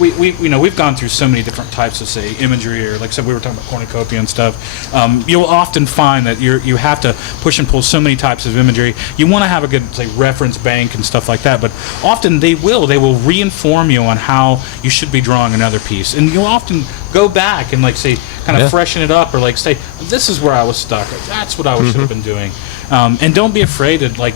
we've gone through so many different types of, say, imagery, or like I said, we were talking about cornucopia and stuff. You'll often find that you have to push and pull so many types of imagery. You want to have a good, say, reference bank and stuff like that, but often they will re-inform you on how you should be drawing another piece, and you'll often go back and, like, say, kind of freshen it up, or like say, this is where I was stuck, or that's what I should have been doing. And don't be afraid to, like,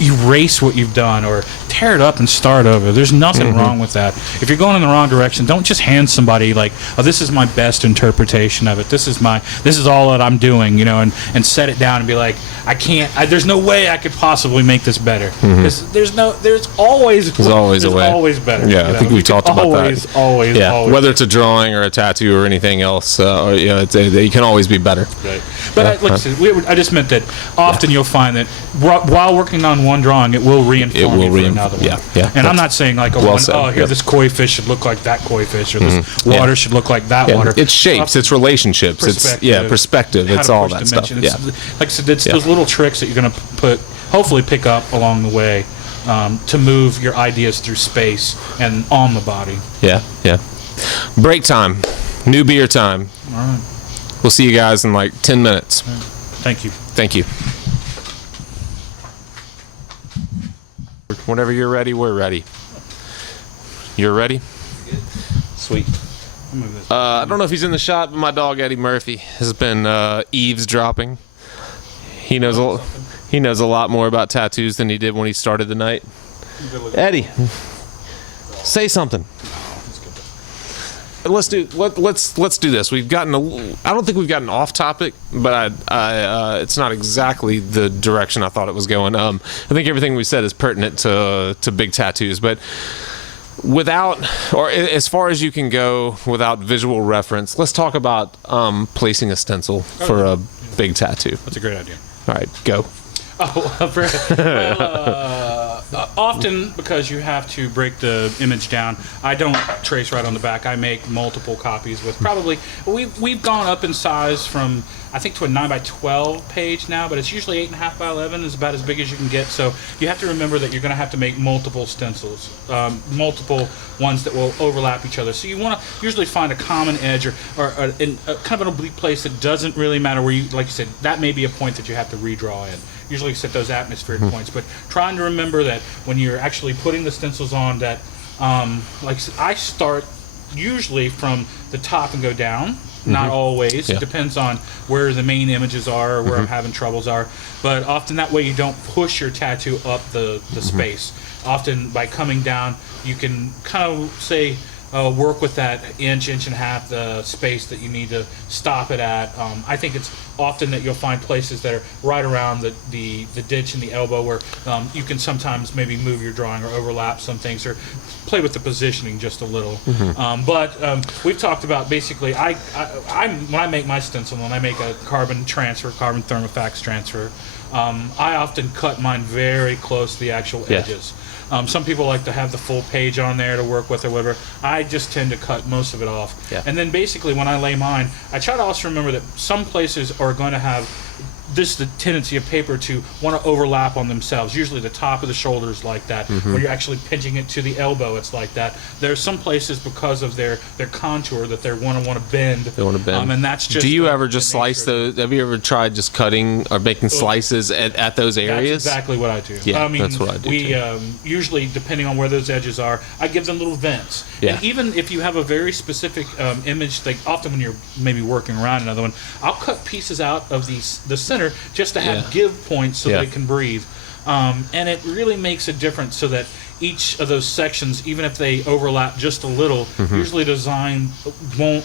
erase what you've done or tear it up and start over. There's nothing wrong with that. If you're going in the wrong direction, don't just hand somebody, like, oh, this is my best interpretation of it, this is all that I'm doing, and set it down and be like, there's no way I could possibly make this better, because there's always a way. Always better. I think we've talked about that. Always. Whether it's a drawing or a tattoo or anything else, you can always be better. Right. But like I said, I just meant that often you'll find that while working on one drawing, it will reinform you for another one. Yeah. And I'm not saying, like, this koi fish should look like that koi fish, or this water should look like that water. It's shapes, it's relationships, perspective, it's all that stuff. Like I said, it's those little tricks that you're going to hopefully pick up along the way, to move your ideas through space and on the body. Yeah. Break time. New beer time. All right. We'll see you guys in like 10 minutes. Thank you. Thank you. Whenever you're ready, we're ready. You're ready? Sweet. I don't know if he's in the shot, but my dog Eddie Murphy has been eavesdropping. He knows a lot more about tattoos than he did when he started the night. Eddie, say something. Let's do this. We've gotten I don't think we've gotten off topic, but it's not exactly the direction I thought it was going. I think everything we said is pertinent to big tattoos, but as far as you can go without visual reference, let's talk about placing a stencil for a big tattoo. That's a great idea. All right, go. Often, because you have to break the image down, I don't trace right on the back. I make multiple copies with probably, we've gone up in size from, I think, to a 9 by 12 page now, but it's usually 8.5 by 11 is about as big as you can get. So you have to remember that you're going to have to make multiple stencils, multiple ones that will overlap each other. So you want to usually find a common edge, or in kind of an oblique place that doesn't really matter where you, like you said, that may be a point that you have to redraw in. Usually set those atmospheric points, but trying to remember that when you're actually putting the stencils on, that like I said, I start usually from the top and go down. Not always. It depends on where the main images are, or where I'm having troubles are. But often that way you don't push your tattoo up the space. Often by coming down, you can kind of say, work with that inch and a half, the space that you need to stop it at. I think it's often that you'll find places that are right around the ditch and the elbow, where you can sometimes maybe move your drawing or overlap some things, or play with the positioning just a little. But we've talked about, basically, when I make my stencil, when I make a carbon thermofax transfer, I often cut mine very close to the actual edges. Some people like to have the full page on there to work with or whatever. I just tend to cut most of it off. And then basically when I lay mine, I try to also remember that some places are going to have the tendency of paper to want to overlap on themselves. Usually the top of the shoulders like that. When you're actually pinching it to the elbow, it's like that. There's some places, because of their contour, that they want to bend. They want to bend. And that's just. Do you ever just slice those? Have you ever tried just cutting or making slices at those areas? That's exactly what I do. Yeah, I mean, that's what I do. We usually, depending on where those edges are, I give them little vents. And even if you have a very specific image, like often when you're maybe working around another one, I'll cut pieces out of the center just to have give points so they can breathe. And it really makes a difference so that each of those sections, even if they overlap just a little, usually the design won't,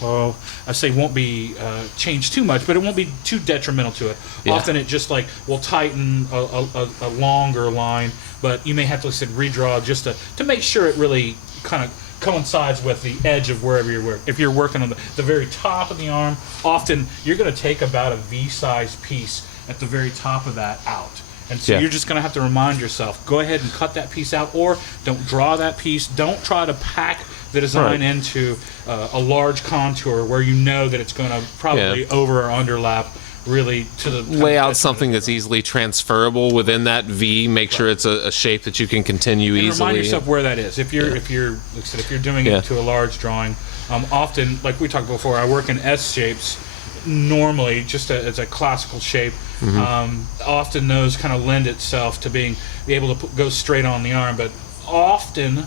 won't be changed too much, but it won't be too detrimental to it. Yeah. Often it just like will tighten a longer line, but you may have to redraw just to make sure it really kind of coincides with the edge of wherever you're working. If you're working on the very top of the arm, often you're going to take about a V-size piece at the very top of that out. And so you're just going to have to remind yourself, go ahead and cut that piece out, or don't draw that piece. Don't try to pack the design into a large contour where you know that it's going to probably over or underlap really to the... Lay out something that's easily transferable within that V. Make sure it's a shape that you can continue and easily. Remind yourself where that is. If you're like I said, if you're doing it to a large drawing, often, like we talked before, I work in S shapes. Normally, just as a classical shape, often those kind of lend itself to be able to go straight on the arm. But often,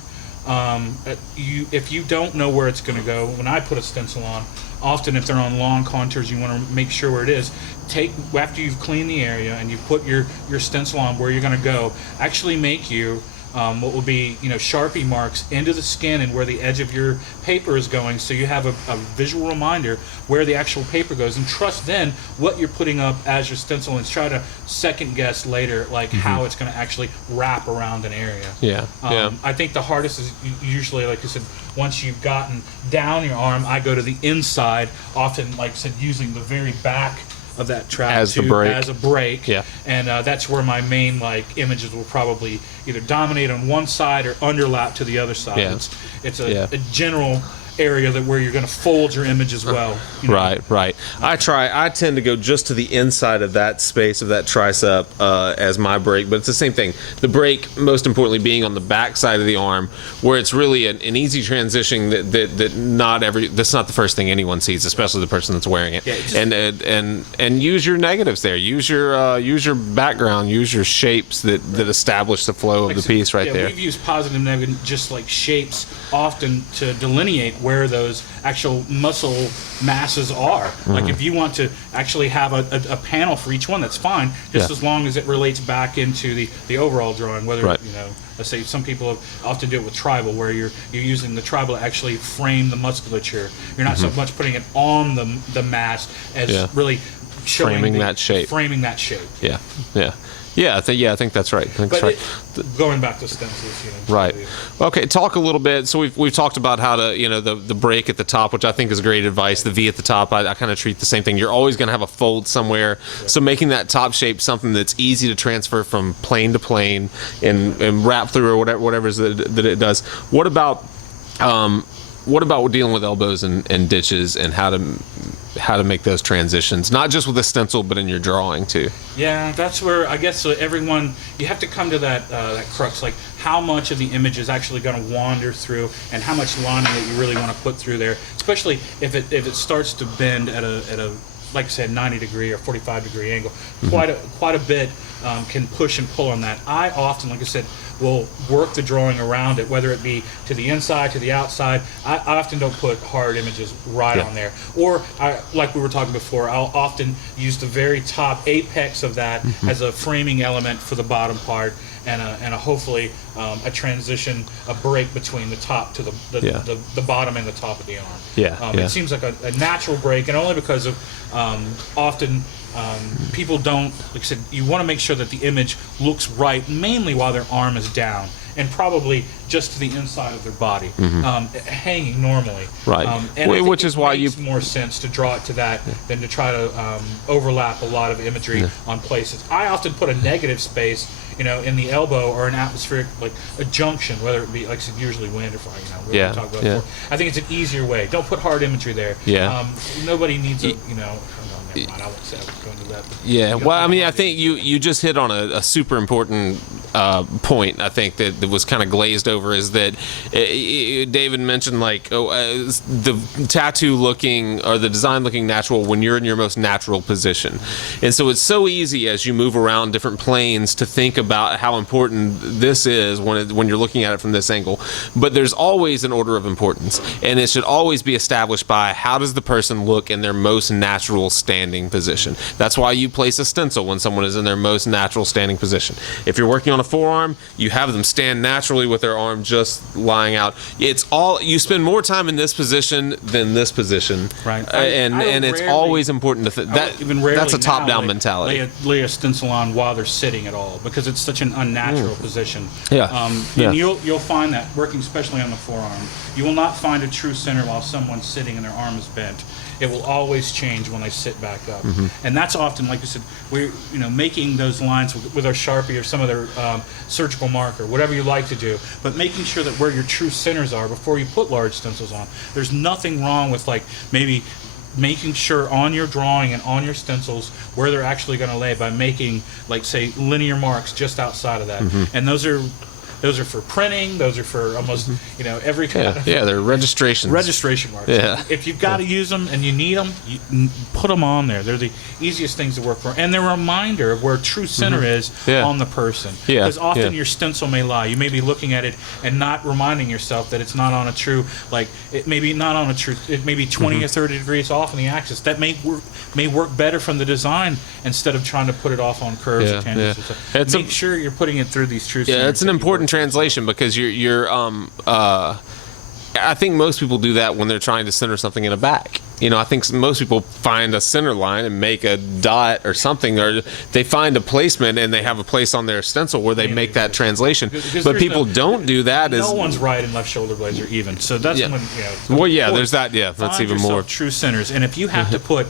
if you don't know where it's going to go, when I put a stencil on, often if they're on long contours, you want to make sure where it is. After you've cleaned the area and you put your stencil on where you're going to go, actually make you what will be Sharpie marks into the skin and where the edge of your paper is going, so you have a visual reminder where the actual paper goes, and trust then what you're putting up as your stencil, and try to second guess later how it's going to actually wrap around an area. I think the hardest is usually, like I said, once you've gotten down your arm, I go to the inside, often like I said, using the very back of that track as a break. And that's where my main images will probably either dominate on one side or underlap to the other side. It's a general area where you're going to fold your image as well. Right. I tend to go just to the inside of that space of that tricep as my break, but it's the same thing. The break, most importantly, being on the back side of the arm, where it's really an easy transition that's not the first thing anyone sees, especially the person that's wearing it. And use your negatives there. Use your background. Use your shapes that establish the flow of the piece there. We've used positive and negative just like shapes often to delineate where those actual muscle masses are. Like if you want to actually have a panel for each one, that's fine, just as long as it relates back into the overall drawing. Whether let's say some people often do it with tribal, where you're using the tribal to actually frame the musculature. You're not so much putting it on the mass as really showing framing that shape. I think that's right. Going back to stencils, right. Okay, talk a little bit. So we've talked about how to, the break at the top, which I think is great advice. The V at the top, I kind of treat the same thing. You're always going to have a fold somewhere. So making that top shape something that's easy to transfer from plane to plane and wrap through or whatever that it does. What about dealing with elbows and ditches, and how to make those transitions, not just with a stencil, but in your drawing too? Yeah, that's where I guess everyone, you have to come to that crux, like how much of the image is actually going to wander through, and how much lining that you really want to put through there, especially if it starts to bend at a like I said, 90 degree or 45 degree angle. Quite a bit can push and pull on that. I often, like I said, will work the drawing around it, whether it be to the inside, to the outside. I often don't put hard images right on there. Or, like we were talking before, I'll often use the very top apex of that as a framing element for the bottom part, and a hopefully a transition, a break between the top to the bottom and the top of the arm. It seems like a natural break, and only because of often people don't, like I said, you want to make sure that the image looks right, mainly while their arm is down, and probably just to the inside of their body, hanging normally. Which is why it makes more sense to draw it to that than to try to overlap a lot of imagery on places. I often put a negative space, in the elbow, or an atmospheric, like a junction, whether it be, like I said, usually wind or fire. We talked about before. I think it's an easier way. Don't put hard imagery there. Nobody needs a, never mind, I won't say I was going to that. Well, I mean, I think you just hit on a super important point I think that was kind of glazed over is that David mentioned like the tattoo looking or the design looking natural when you're in your most natural position, and so it's so easy as you move around different planes to think about how important this is when you're looking at it from this angle. But there's always an order of importance, and it should always be established by how does the person look in their most natural standing position. That's why you place a stencil when someone is in their most natural standing position. If you're working on a forearm, you have them stand naturally with their arm just lying out. You spend more time in this position than this position, right? And it's always important to that's a top-down mentality. Lay a stencil on while they're sitting at all, because it's such an unnatural position. Yeah. And you'll find that working especially on the forearm, you will not find a true center while someone's sitting and their arm is bent. It will always change when they sit back up, and that's often, like you said, we're making those lines with our Sharpie or some other surgical marker, whatever you like to do, but making sure that where your true centers are before you put large stencils on. There's nothing wrong with like maybe making sure on your drawing and on your stencils where they're actually going to lay by making, like, say, linear marks just outside of that, and those are for printing. Those are for almost every kind of they're registrations. Registration marks. Yeah. If you've got to use them and you need them, you put them on there. They're the easiest things to work for, and they're a reminder of where true center is on the person. Yeah. Because often your stencil may lie. You may be looking at it and not reminding yourself that it's not on a true, like it may be not on a true. It may be 20 or 30 degrees off on the axis. That may work better from the design instead of trying to put it off on curves or tangents. Yeah. Make sure you're putting it through these true centers. Yeah, it's an important translation, because you're I think most people do that when they're trying to center something in a back. I think most people find a center line and make a dot or something, or they find a placement and they have a place on their stencil where they make that translation. But people don't do that. No one's right and left shoulder blades are even. So that's when there's that. Yeah, that's even more true centers. And if you have to put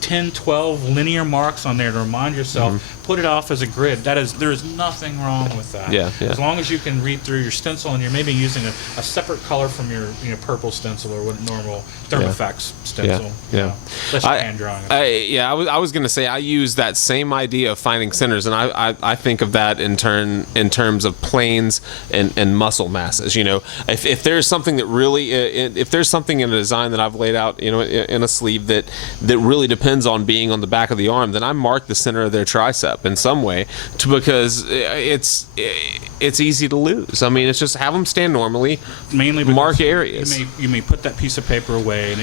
10, 12 linear marks on there to remind yourself, put it off as a grid. There is nothing wrong with that. Yeah. As long as you can read through your stencil and you're maybe using a separate color from your purple stencil or what normal Thermofax stencil. Unless you're hand drawing it. I was going to say I use that same idea of finding centers, and I think of that in terms of planes and muscle masses. If there's something that really if there's something in a design that I've laid out in a sleeve that really depends on being on the back of the arm, then I mark the center of their tricep in some way, because it's easy to lose. I mean, it's just have them stand normally, mainly mark areas. You may put that piece of paper away,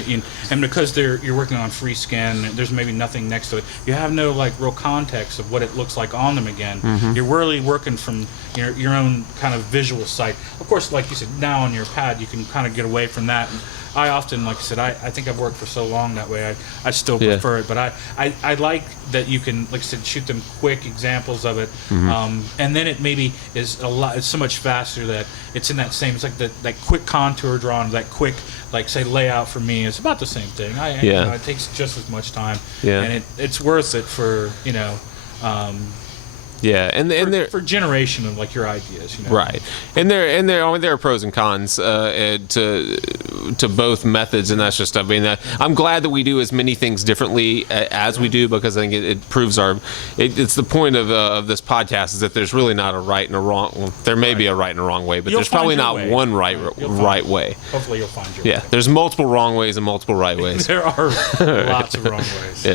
and because you're working on free scan, there's maybe nothing next to it. You have no real context of what it looks like on them again. You're really working from your own kind of visual sight. Of course, like you said, now on your pad you can kind of get away from that. And I often, like I said, I think I've worked for so long that way. I still prefer it, but I like that you can, like I said, shoot them quick examples of it, and then it maybe is it's so much faster that it's in that same. It's like that quick contour drawing, that quick, like say layout for me is about the same thing. It takes just as much time, and it's worth it for for generation of your ideas, right? And there are pros and cons to both methods, and that's just I'm glad that we do as many things differently as we do, because I think it proves it's the point of this podcast is that there's really not a right and a wrong. Well, there may be a right and a wrong way, but there's probably not one right way. Hopefully you'll find your way. There's multiple wrong ways and multiple right ways. There are lots of wrong ways.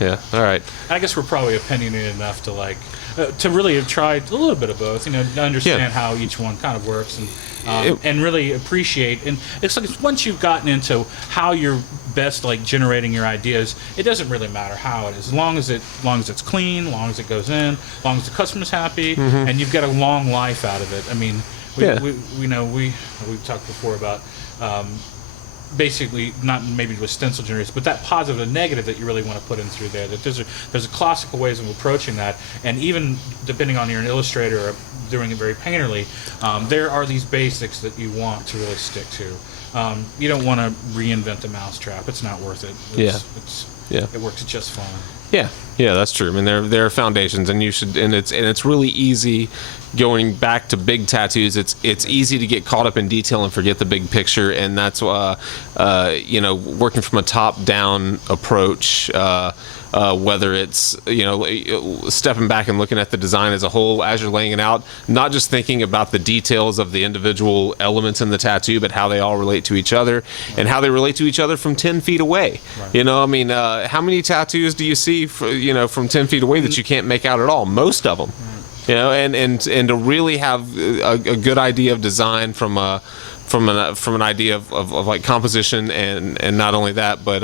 Yeah. All right. I guess we're probably opinionated enough to really have tried a little bit of both, to understand how each one kind of works, and really appreciate. And it's like once you've gotten into how you're best generating your ideas, it doesn't really matter how it is, as long as it's clean, as long as it goes in, as long as the customer's happy, and you've got a long life out of it. I mean, we've talked before about. Basically, not maybe with stencil generators, but that positive and negative that you really want to put in through there. That there's a classical ways of approaching that, and even depending on you're an illustrator or doing it very painterly, there are these basics that you want to really stick to. You don't want to reinvent the mousetrap. It's not worth it. It works just fine. Yeah, that's true. I mean, there are foundations, and it's really easy going back to big tattoos. It's easy to get caught up in detail and forget the big picture, and that's working from a top-down approach. whether it's stepping back and looking at the design as a whole as you're laying it out, not just thinking about the details of the individual elements in the tattoo, but how they all relate to each other and how they relate to each other from 10 feet away. How many tattoos do you see from 10 feet away that you can't make out at all? Most of them. And to really have a good idea of design from an idea of like composition and not only that, but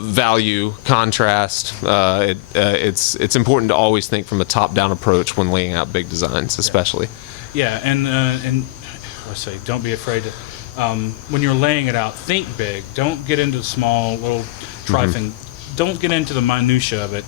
value, contrast. It's important to always think from a top-down approach when laying out big designs, especially. Yeah, and let's say, don't be afraid to, when you're laying it out, think big. Don't get into small little trifling. Don't get into the minutia of it.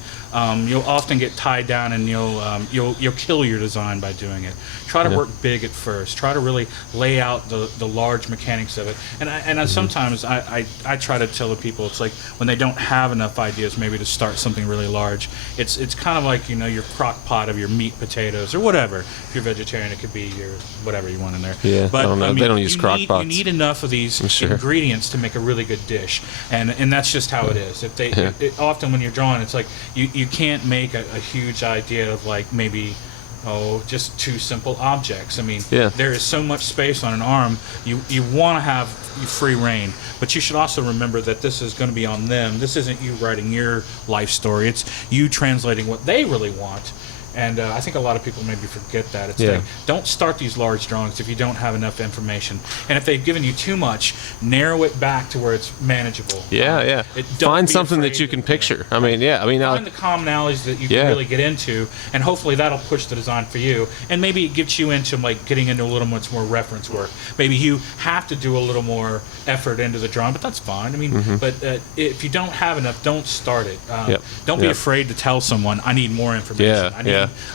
You'll often get tied down, and you'll kill your design by doing it. Try to work big at first. Try to really lay out the large mechanics of it. And I sometimes I try to tell the people, it's like when they don't have enough ideas, maybe to start something really large. It's kind of like your crock pot of your meat, potatoes, or whatever. If you're vegetarian, it could be your whatever you want in there. Yeah, but I don't know. They don't use crock pots. You need enough of these ingredients to make a really good dish, and that's just how it is. If they often when you're drawing, it's like you can't make a huge idea of like maybe just two simple objects. I mean, there is so much space on an arm. You want to have free reign, but you should also remember that this is going to be on them. This isn't you writing your life story. It's you translating what they really want. And I think a lot of people maybe forget that. It's like, don't start these large drawings if you don't have enough information. And if they've given you too much, narrow it back to where it's manageable. Find something that you can picture. Find the commonalities that you can really get into, and hopefully that'll push the design for you. And maybe it gets you into like getting into a little much more reference work. Maybe you have to do a little more effort into the drawing, but that's fine. I mean, but if you don't have enough, don't start it. Don't be afraid to tell someone, I need more information.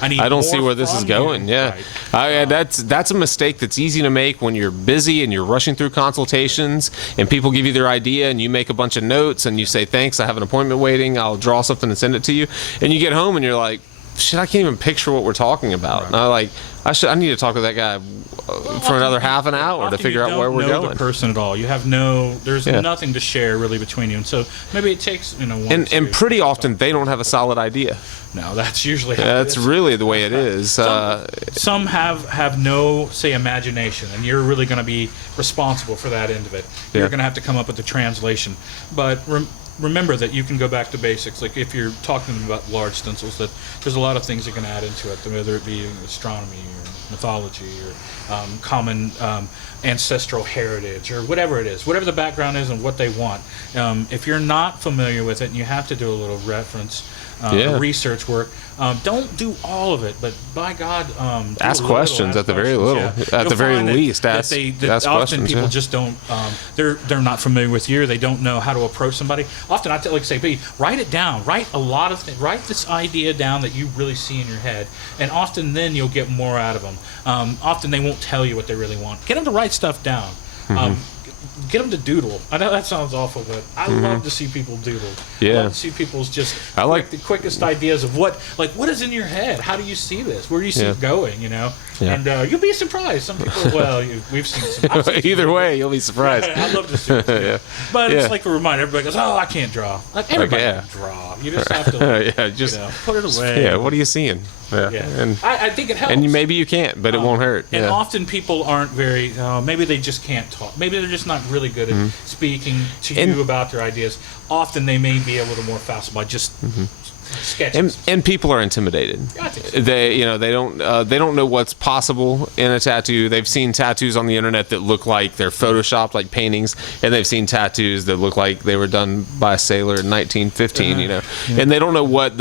I don't see where this is going. That's a mistake that's easy to make when you're busy and you're rushing through consultations and people give you their idea and you make a bunch of notes and you say, thanks, I have an appointment waiting, I'll draw something and send it to you. And you get home and you're like, shit, I can't even picture what we're talking about. Right. I need to talk to that guy for another half an hour to figure out where we're going. You don't know the person at all. You have there's nothing to share really between you. And so maybe it takes, one and pretty often they don't have a solid idea. No, that's usually that's really the way it is. Some have no, say, imagination, and you're really going to be responsible for that end of it. You're going to have to come up with the translation. But remember that you can go back to basics. Like if you're talking about large stencils, that there's a lot of things you can add into it, whether it be astronomy or mythology or common ancestral heritage or whatever it is, whatever the background is and what they want. If you're not familiar with it and you have to do a little reference, research work, don't do all of it, but by God, ask questions at the very little. At the very least, ask often questions. People just don't. They're not familiar with you. They don't know how to approach somebody. Often I say, write it down. Write a lot of things. Write this idea down that you really see in your head, and often then you'll get more out of them. Often they won't tell you what they really want. Get them to write stuff down. Get them to doodle. I know that sounds awful, but I love to see people doodle. I love to see people's the quickest ideas of what is in your head. How do you see this? Where do you see it going? And you'll be surprised. Some people, we've seen some. Either way, you'll be surprised. I love to see it. But it's like a reminder. Everybody goes, "Oh, I can't draw." Like everybody can draw. You just have to put it away. Yeah, what are you seeing? And I think it helps. And maybe you can't, but it won't hurt. And often people aren't very. Maybe they just can't talk. Maybe they're just not really good at speaking to you about their ideas. Often they may be a little more facile by just sketches. And people are intimidated. I think so. They don't know what's possible in a tattoo. They've seen tattoos on the internet that look like they're photoshopped, like paintings, and they've seen tattoos that look like they were done by a sailor in 1915. And they don't know what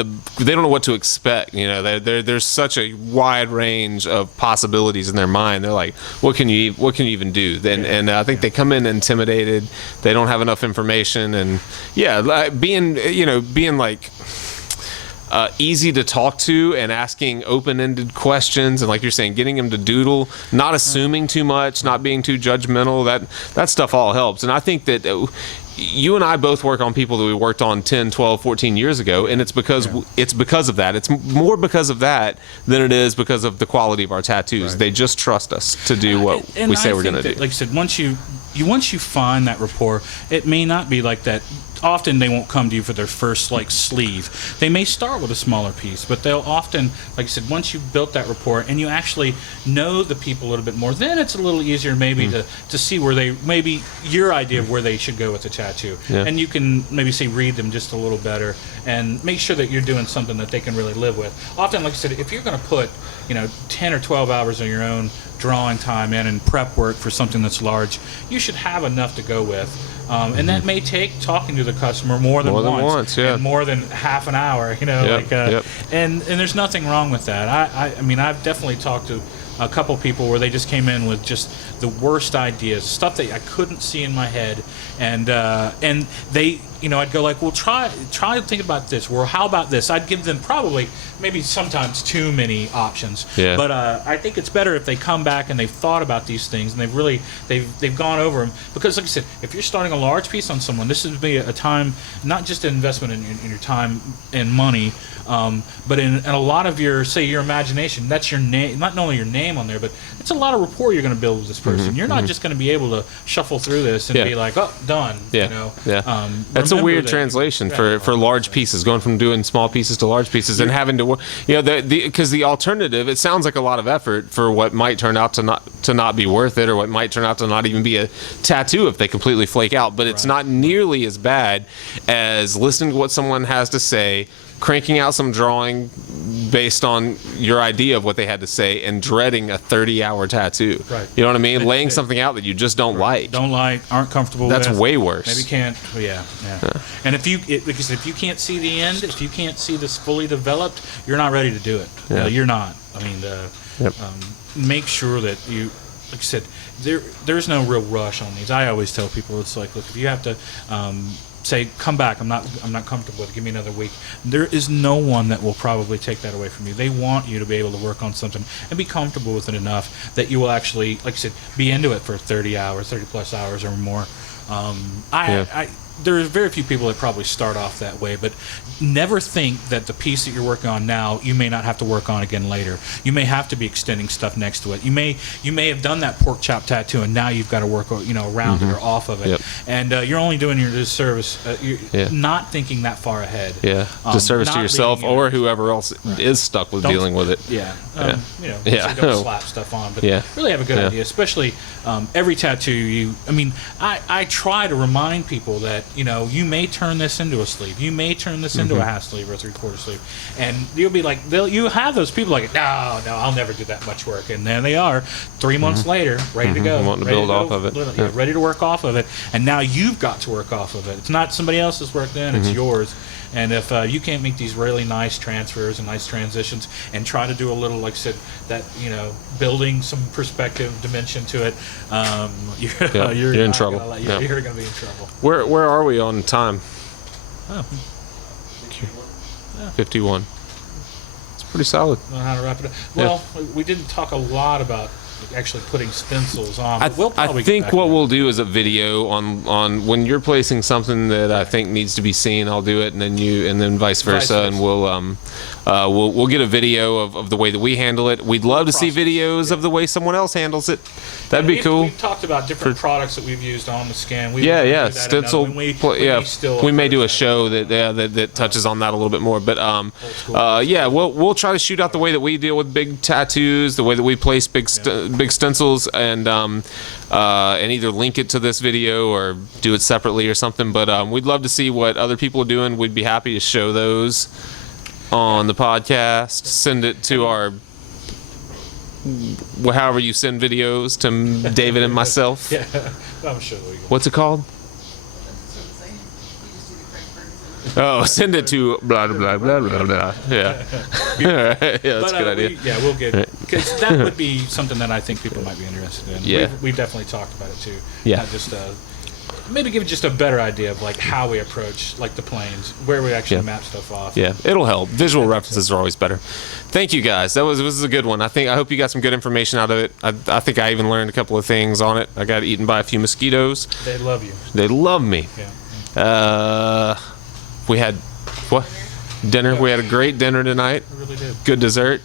to expect. There's such a wide range of possibilities in their mind. They're like, what can you even do? And I think they come in intimidated. They don't have enough information, and being like. Easy to talk to and asking open-ended questions, and like you're saying, getting them to doodle, not assuming too much, not being too judgmental, that stuff all helps. And I think that you and I both work on people that we worked on 10, 12, 14 years ago, and it's because of that. It's more because of that than it is because of the quality of our tattoos. Right. They just trust us to do what we say we're going to do. Like I said, once you find that rapport, it may not be like that often they won't come to you for their first like sleeve. They may start with a smaller piece, but they'll often, like I said, once you've built that rapport and you actually know the people a little bit more, then it's a little easier maybe to see where they, maybe your idea of where they should go with the tattoo. Yeah. And you can maybe say read them just a little better and make sure that you're doing something that they can really live with. Often, like I said, if you're going to put 10 or 12 hours of your own drawing time in and prep work for something that's large, you should have enough to go with. And that may take talking to the customer more than once, yeah. and more than half an hour, and there's nothing wrong with that. I mean, I've definitely talked to a couple people where they just came in with just the worst ideas, stuff that I couldn't see in my head, and they, I'd go like, well, try to think about this. Well, how about this? I'd give them probably maybe sometimes too many options. Yeah. But I think it's better if they come back and they've thought about these things and they've gone over them, because, like I said, if you're starting a large piece on someone, this would be a time, not just an investment in your time and money, but in a lot of your imagination. That's your name, not only your name on there, but it's a lot of rapport you're going to build with this person. You're not just going to be able to shuffle through this and be like, oh, done. Yeah. That's a weird translation for large pieces, going from doing small pieces to large pieces, and having to, because the alternative, it sounds like a lot of effort for what might turn out to not be worth it, or what might turn out to not even be a tattoo if they completely flake out. But it's not nearly as bad as listening to what someone has to say, cranking out some drawing based on your idea of what they had to say, and dreading a 30-hour tattoo. Right. You know what I mean? Laying something out that you just don't like. Aren't comfortable with. That's way worse. Maybe can't. Yeah. And because if you can't see the end, if you can't see this fully developed, you're not ready to do it. Yeah. You're not. I mean, make sure that you, like I said, there's no real rush on these. I always tell people, it's like, look, if you have to say, come back, I'm not comfortable with it, give me another week, there is no one that will probably take that away from you. They want you to be able to work on something and be comfortable with it enough that you will actually, like I said, be into it for 30 plus hours or more. There's very few people that probably start off that way, but never think that the piece that you're working on now, you may not have to work on again later. You may have to be extending stuff next to it. You may have done that pork chop tattoo, and now you've got to work around it or off of it. Yep. And you're only doing your disservice. You're not thinking that far ahead. Yeah, disservice to yourself or whoever else is stuck with dealing with it. So don't slap stuff on, but really have a good idea, especially every tattoo I try to remind people that you may turn this into a sleeve, you may turn this into a half sleeve or a 3/4 sleeve, and you'll be like, you have those people like, no, I'll never do that much work, and there they are 3 months later, ready to go, wanting to build off of it, ready to work off of it, and now you've got to work off of it. It's not somebody else's work then, it's yours. And if you can't make these really nice transfers and nice transitions and try to do a little, like I said, that, building some perspective dimension to it, you're in trouble. You're going to be in trouble. Where are we on time? Oh. 51. It's pretty solid. I don't know how to wrap it up. Well, we didn't talk a lot about actually putting stencils on. I think what we'll do is a video on when you're placing something that I think needs to be seen. I'll do it, and then vice versa, and we'll get a video of the way that we handle it. We'd love to see videos of the way someone else handles it. That'd be cool. We've talked about different products that we've used on the scan. Stencil. We may do a show that touches on that a little bit more. But we'll try to shoot out the way that we deal with big tattoos, the way that we place big stencils, and either link it to this video or do it separately or something. But we'd love to see what other people are doing. We'd be happy to show those on the podcast. Send it to our, however you send videos to David and myself. Yeah, I'm sure we go. What's it called? Oh, send it to blah blah blah blah blah. Yeah, yeah, that's a good idea. We'll get, because that would be something that I think people might be interested in. Yeah, we've definitely talked about it too. Yeah, not just maybe give just a better idea of like how we approach like the planes, where we actually map stuff off. Yeah, it'll help. Visual references are always better. Thank you guys. This was a good one. I hope you got some good information out of it. I think I even learned a couple of things on it. I got eaten by a few mosquitoes. They love you. They love me. Yeah. We had dinner. Yeah. We had a great dinner tonight. We really did. Good dessert.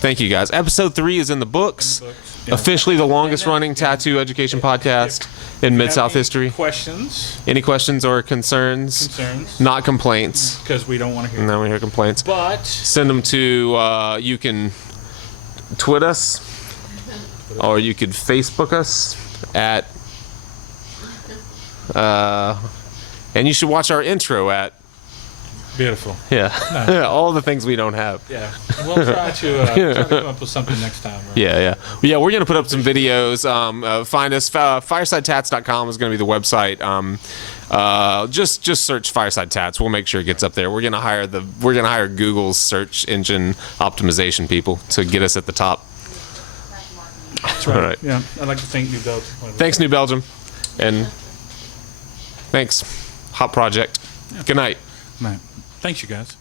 Thank you guys. Episode 3 is in the books. Officially the longest running tattoo education podcast in Mid-South history. Questions? Any questions or concerns? Not complaints. Because we don't want to hear. No, we hear complaints. But send them to, you can tweet us, or you could Facebook us at, and you should watch our intro at. Beautiful. Yeah. All the things we don't have. Yeah. We'll try to come up with something next time. Right? Yeah. We're going to put up some videos. Find us. Firesidetats.com is going to be the website. Just search Fireside Tats. We'll make sure it gets up there. We're going to hire Google's search engine optimization people to get us at the top. That's right. All right. Yeah. I'd like to thank New Belgium. Thanks, New Belgium. And thanks. Hot project. Yeah. Good night. Right. Thanks, you guys.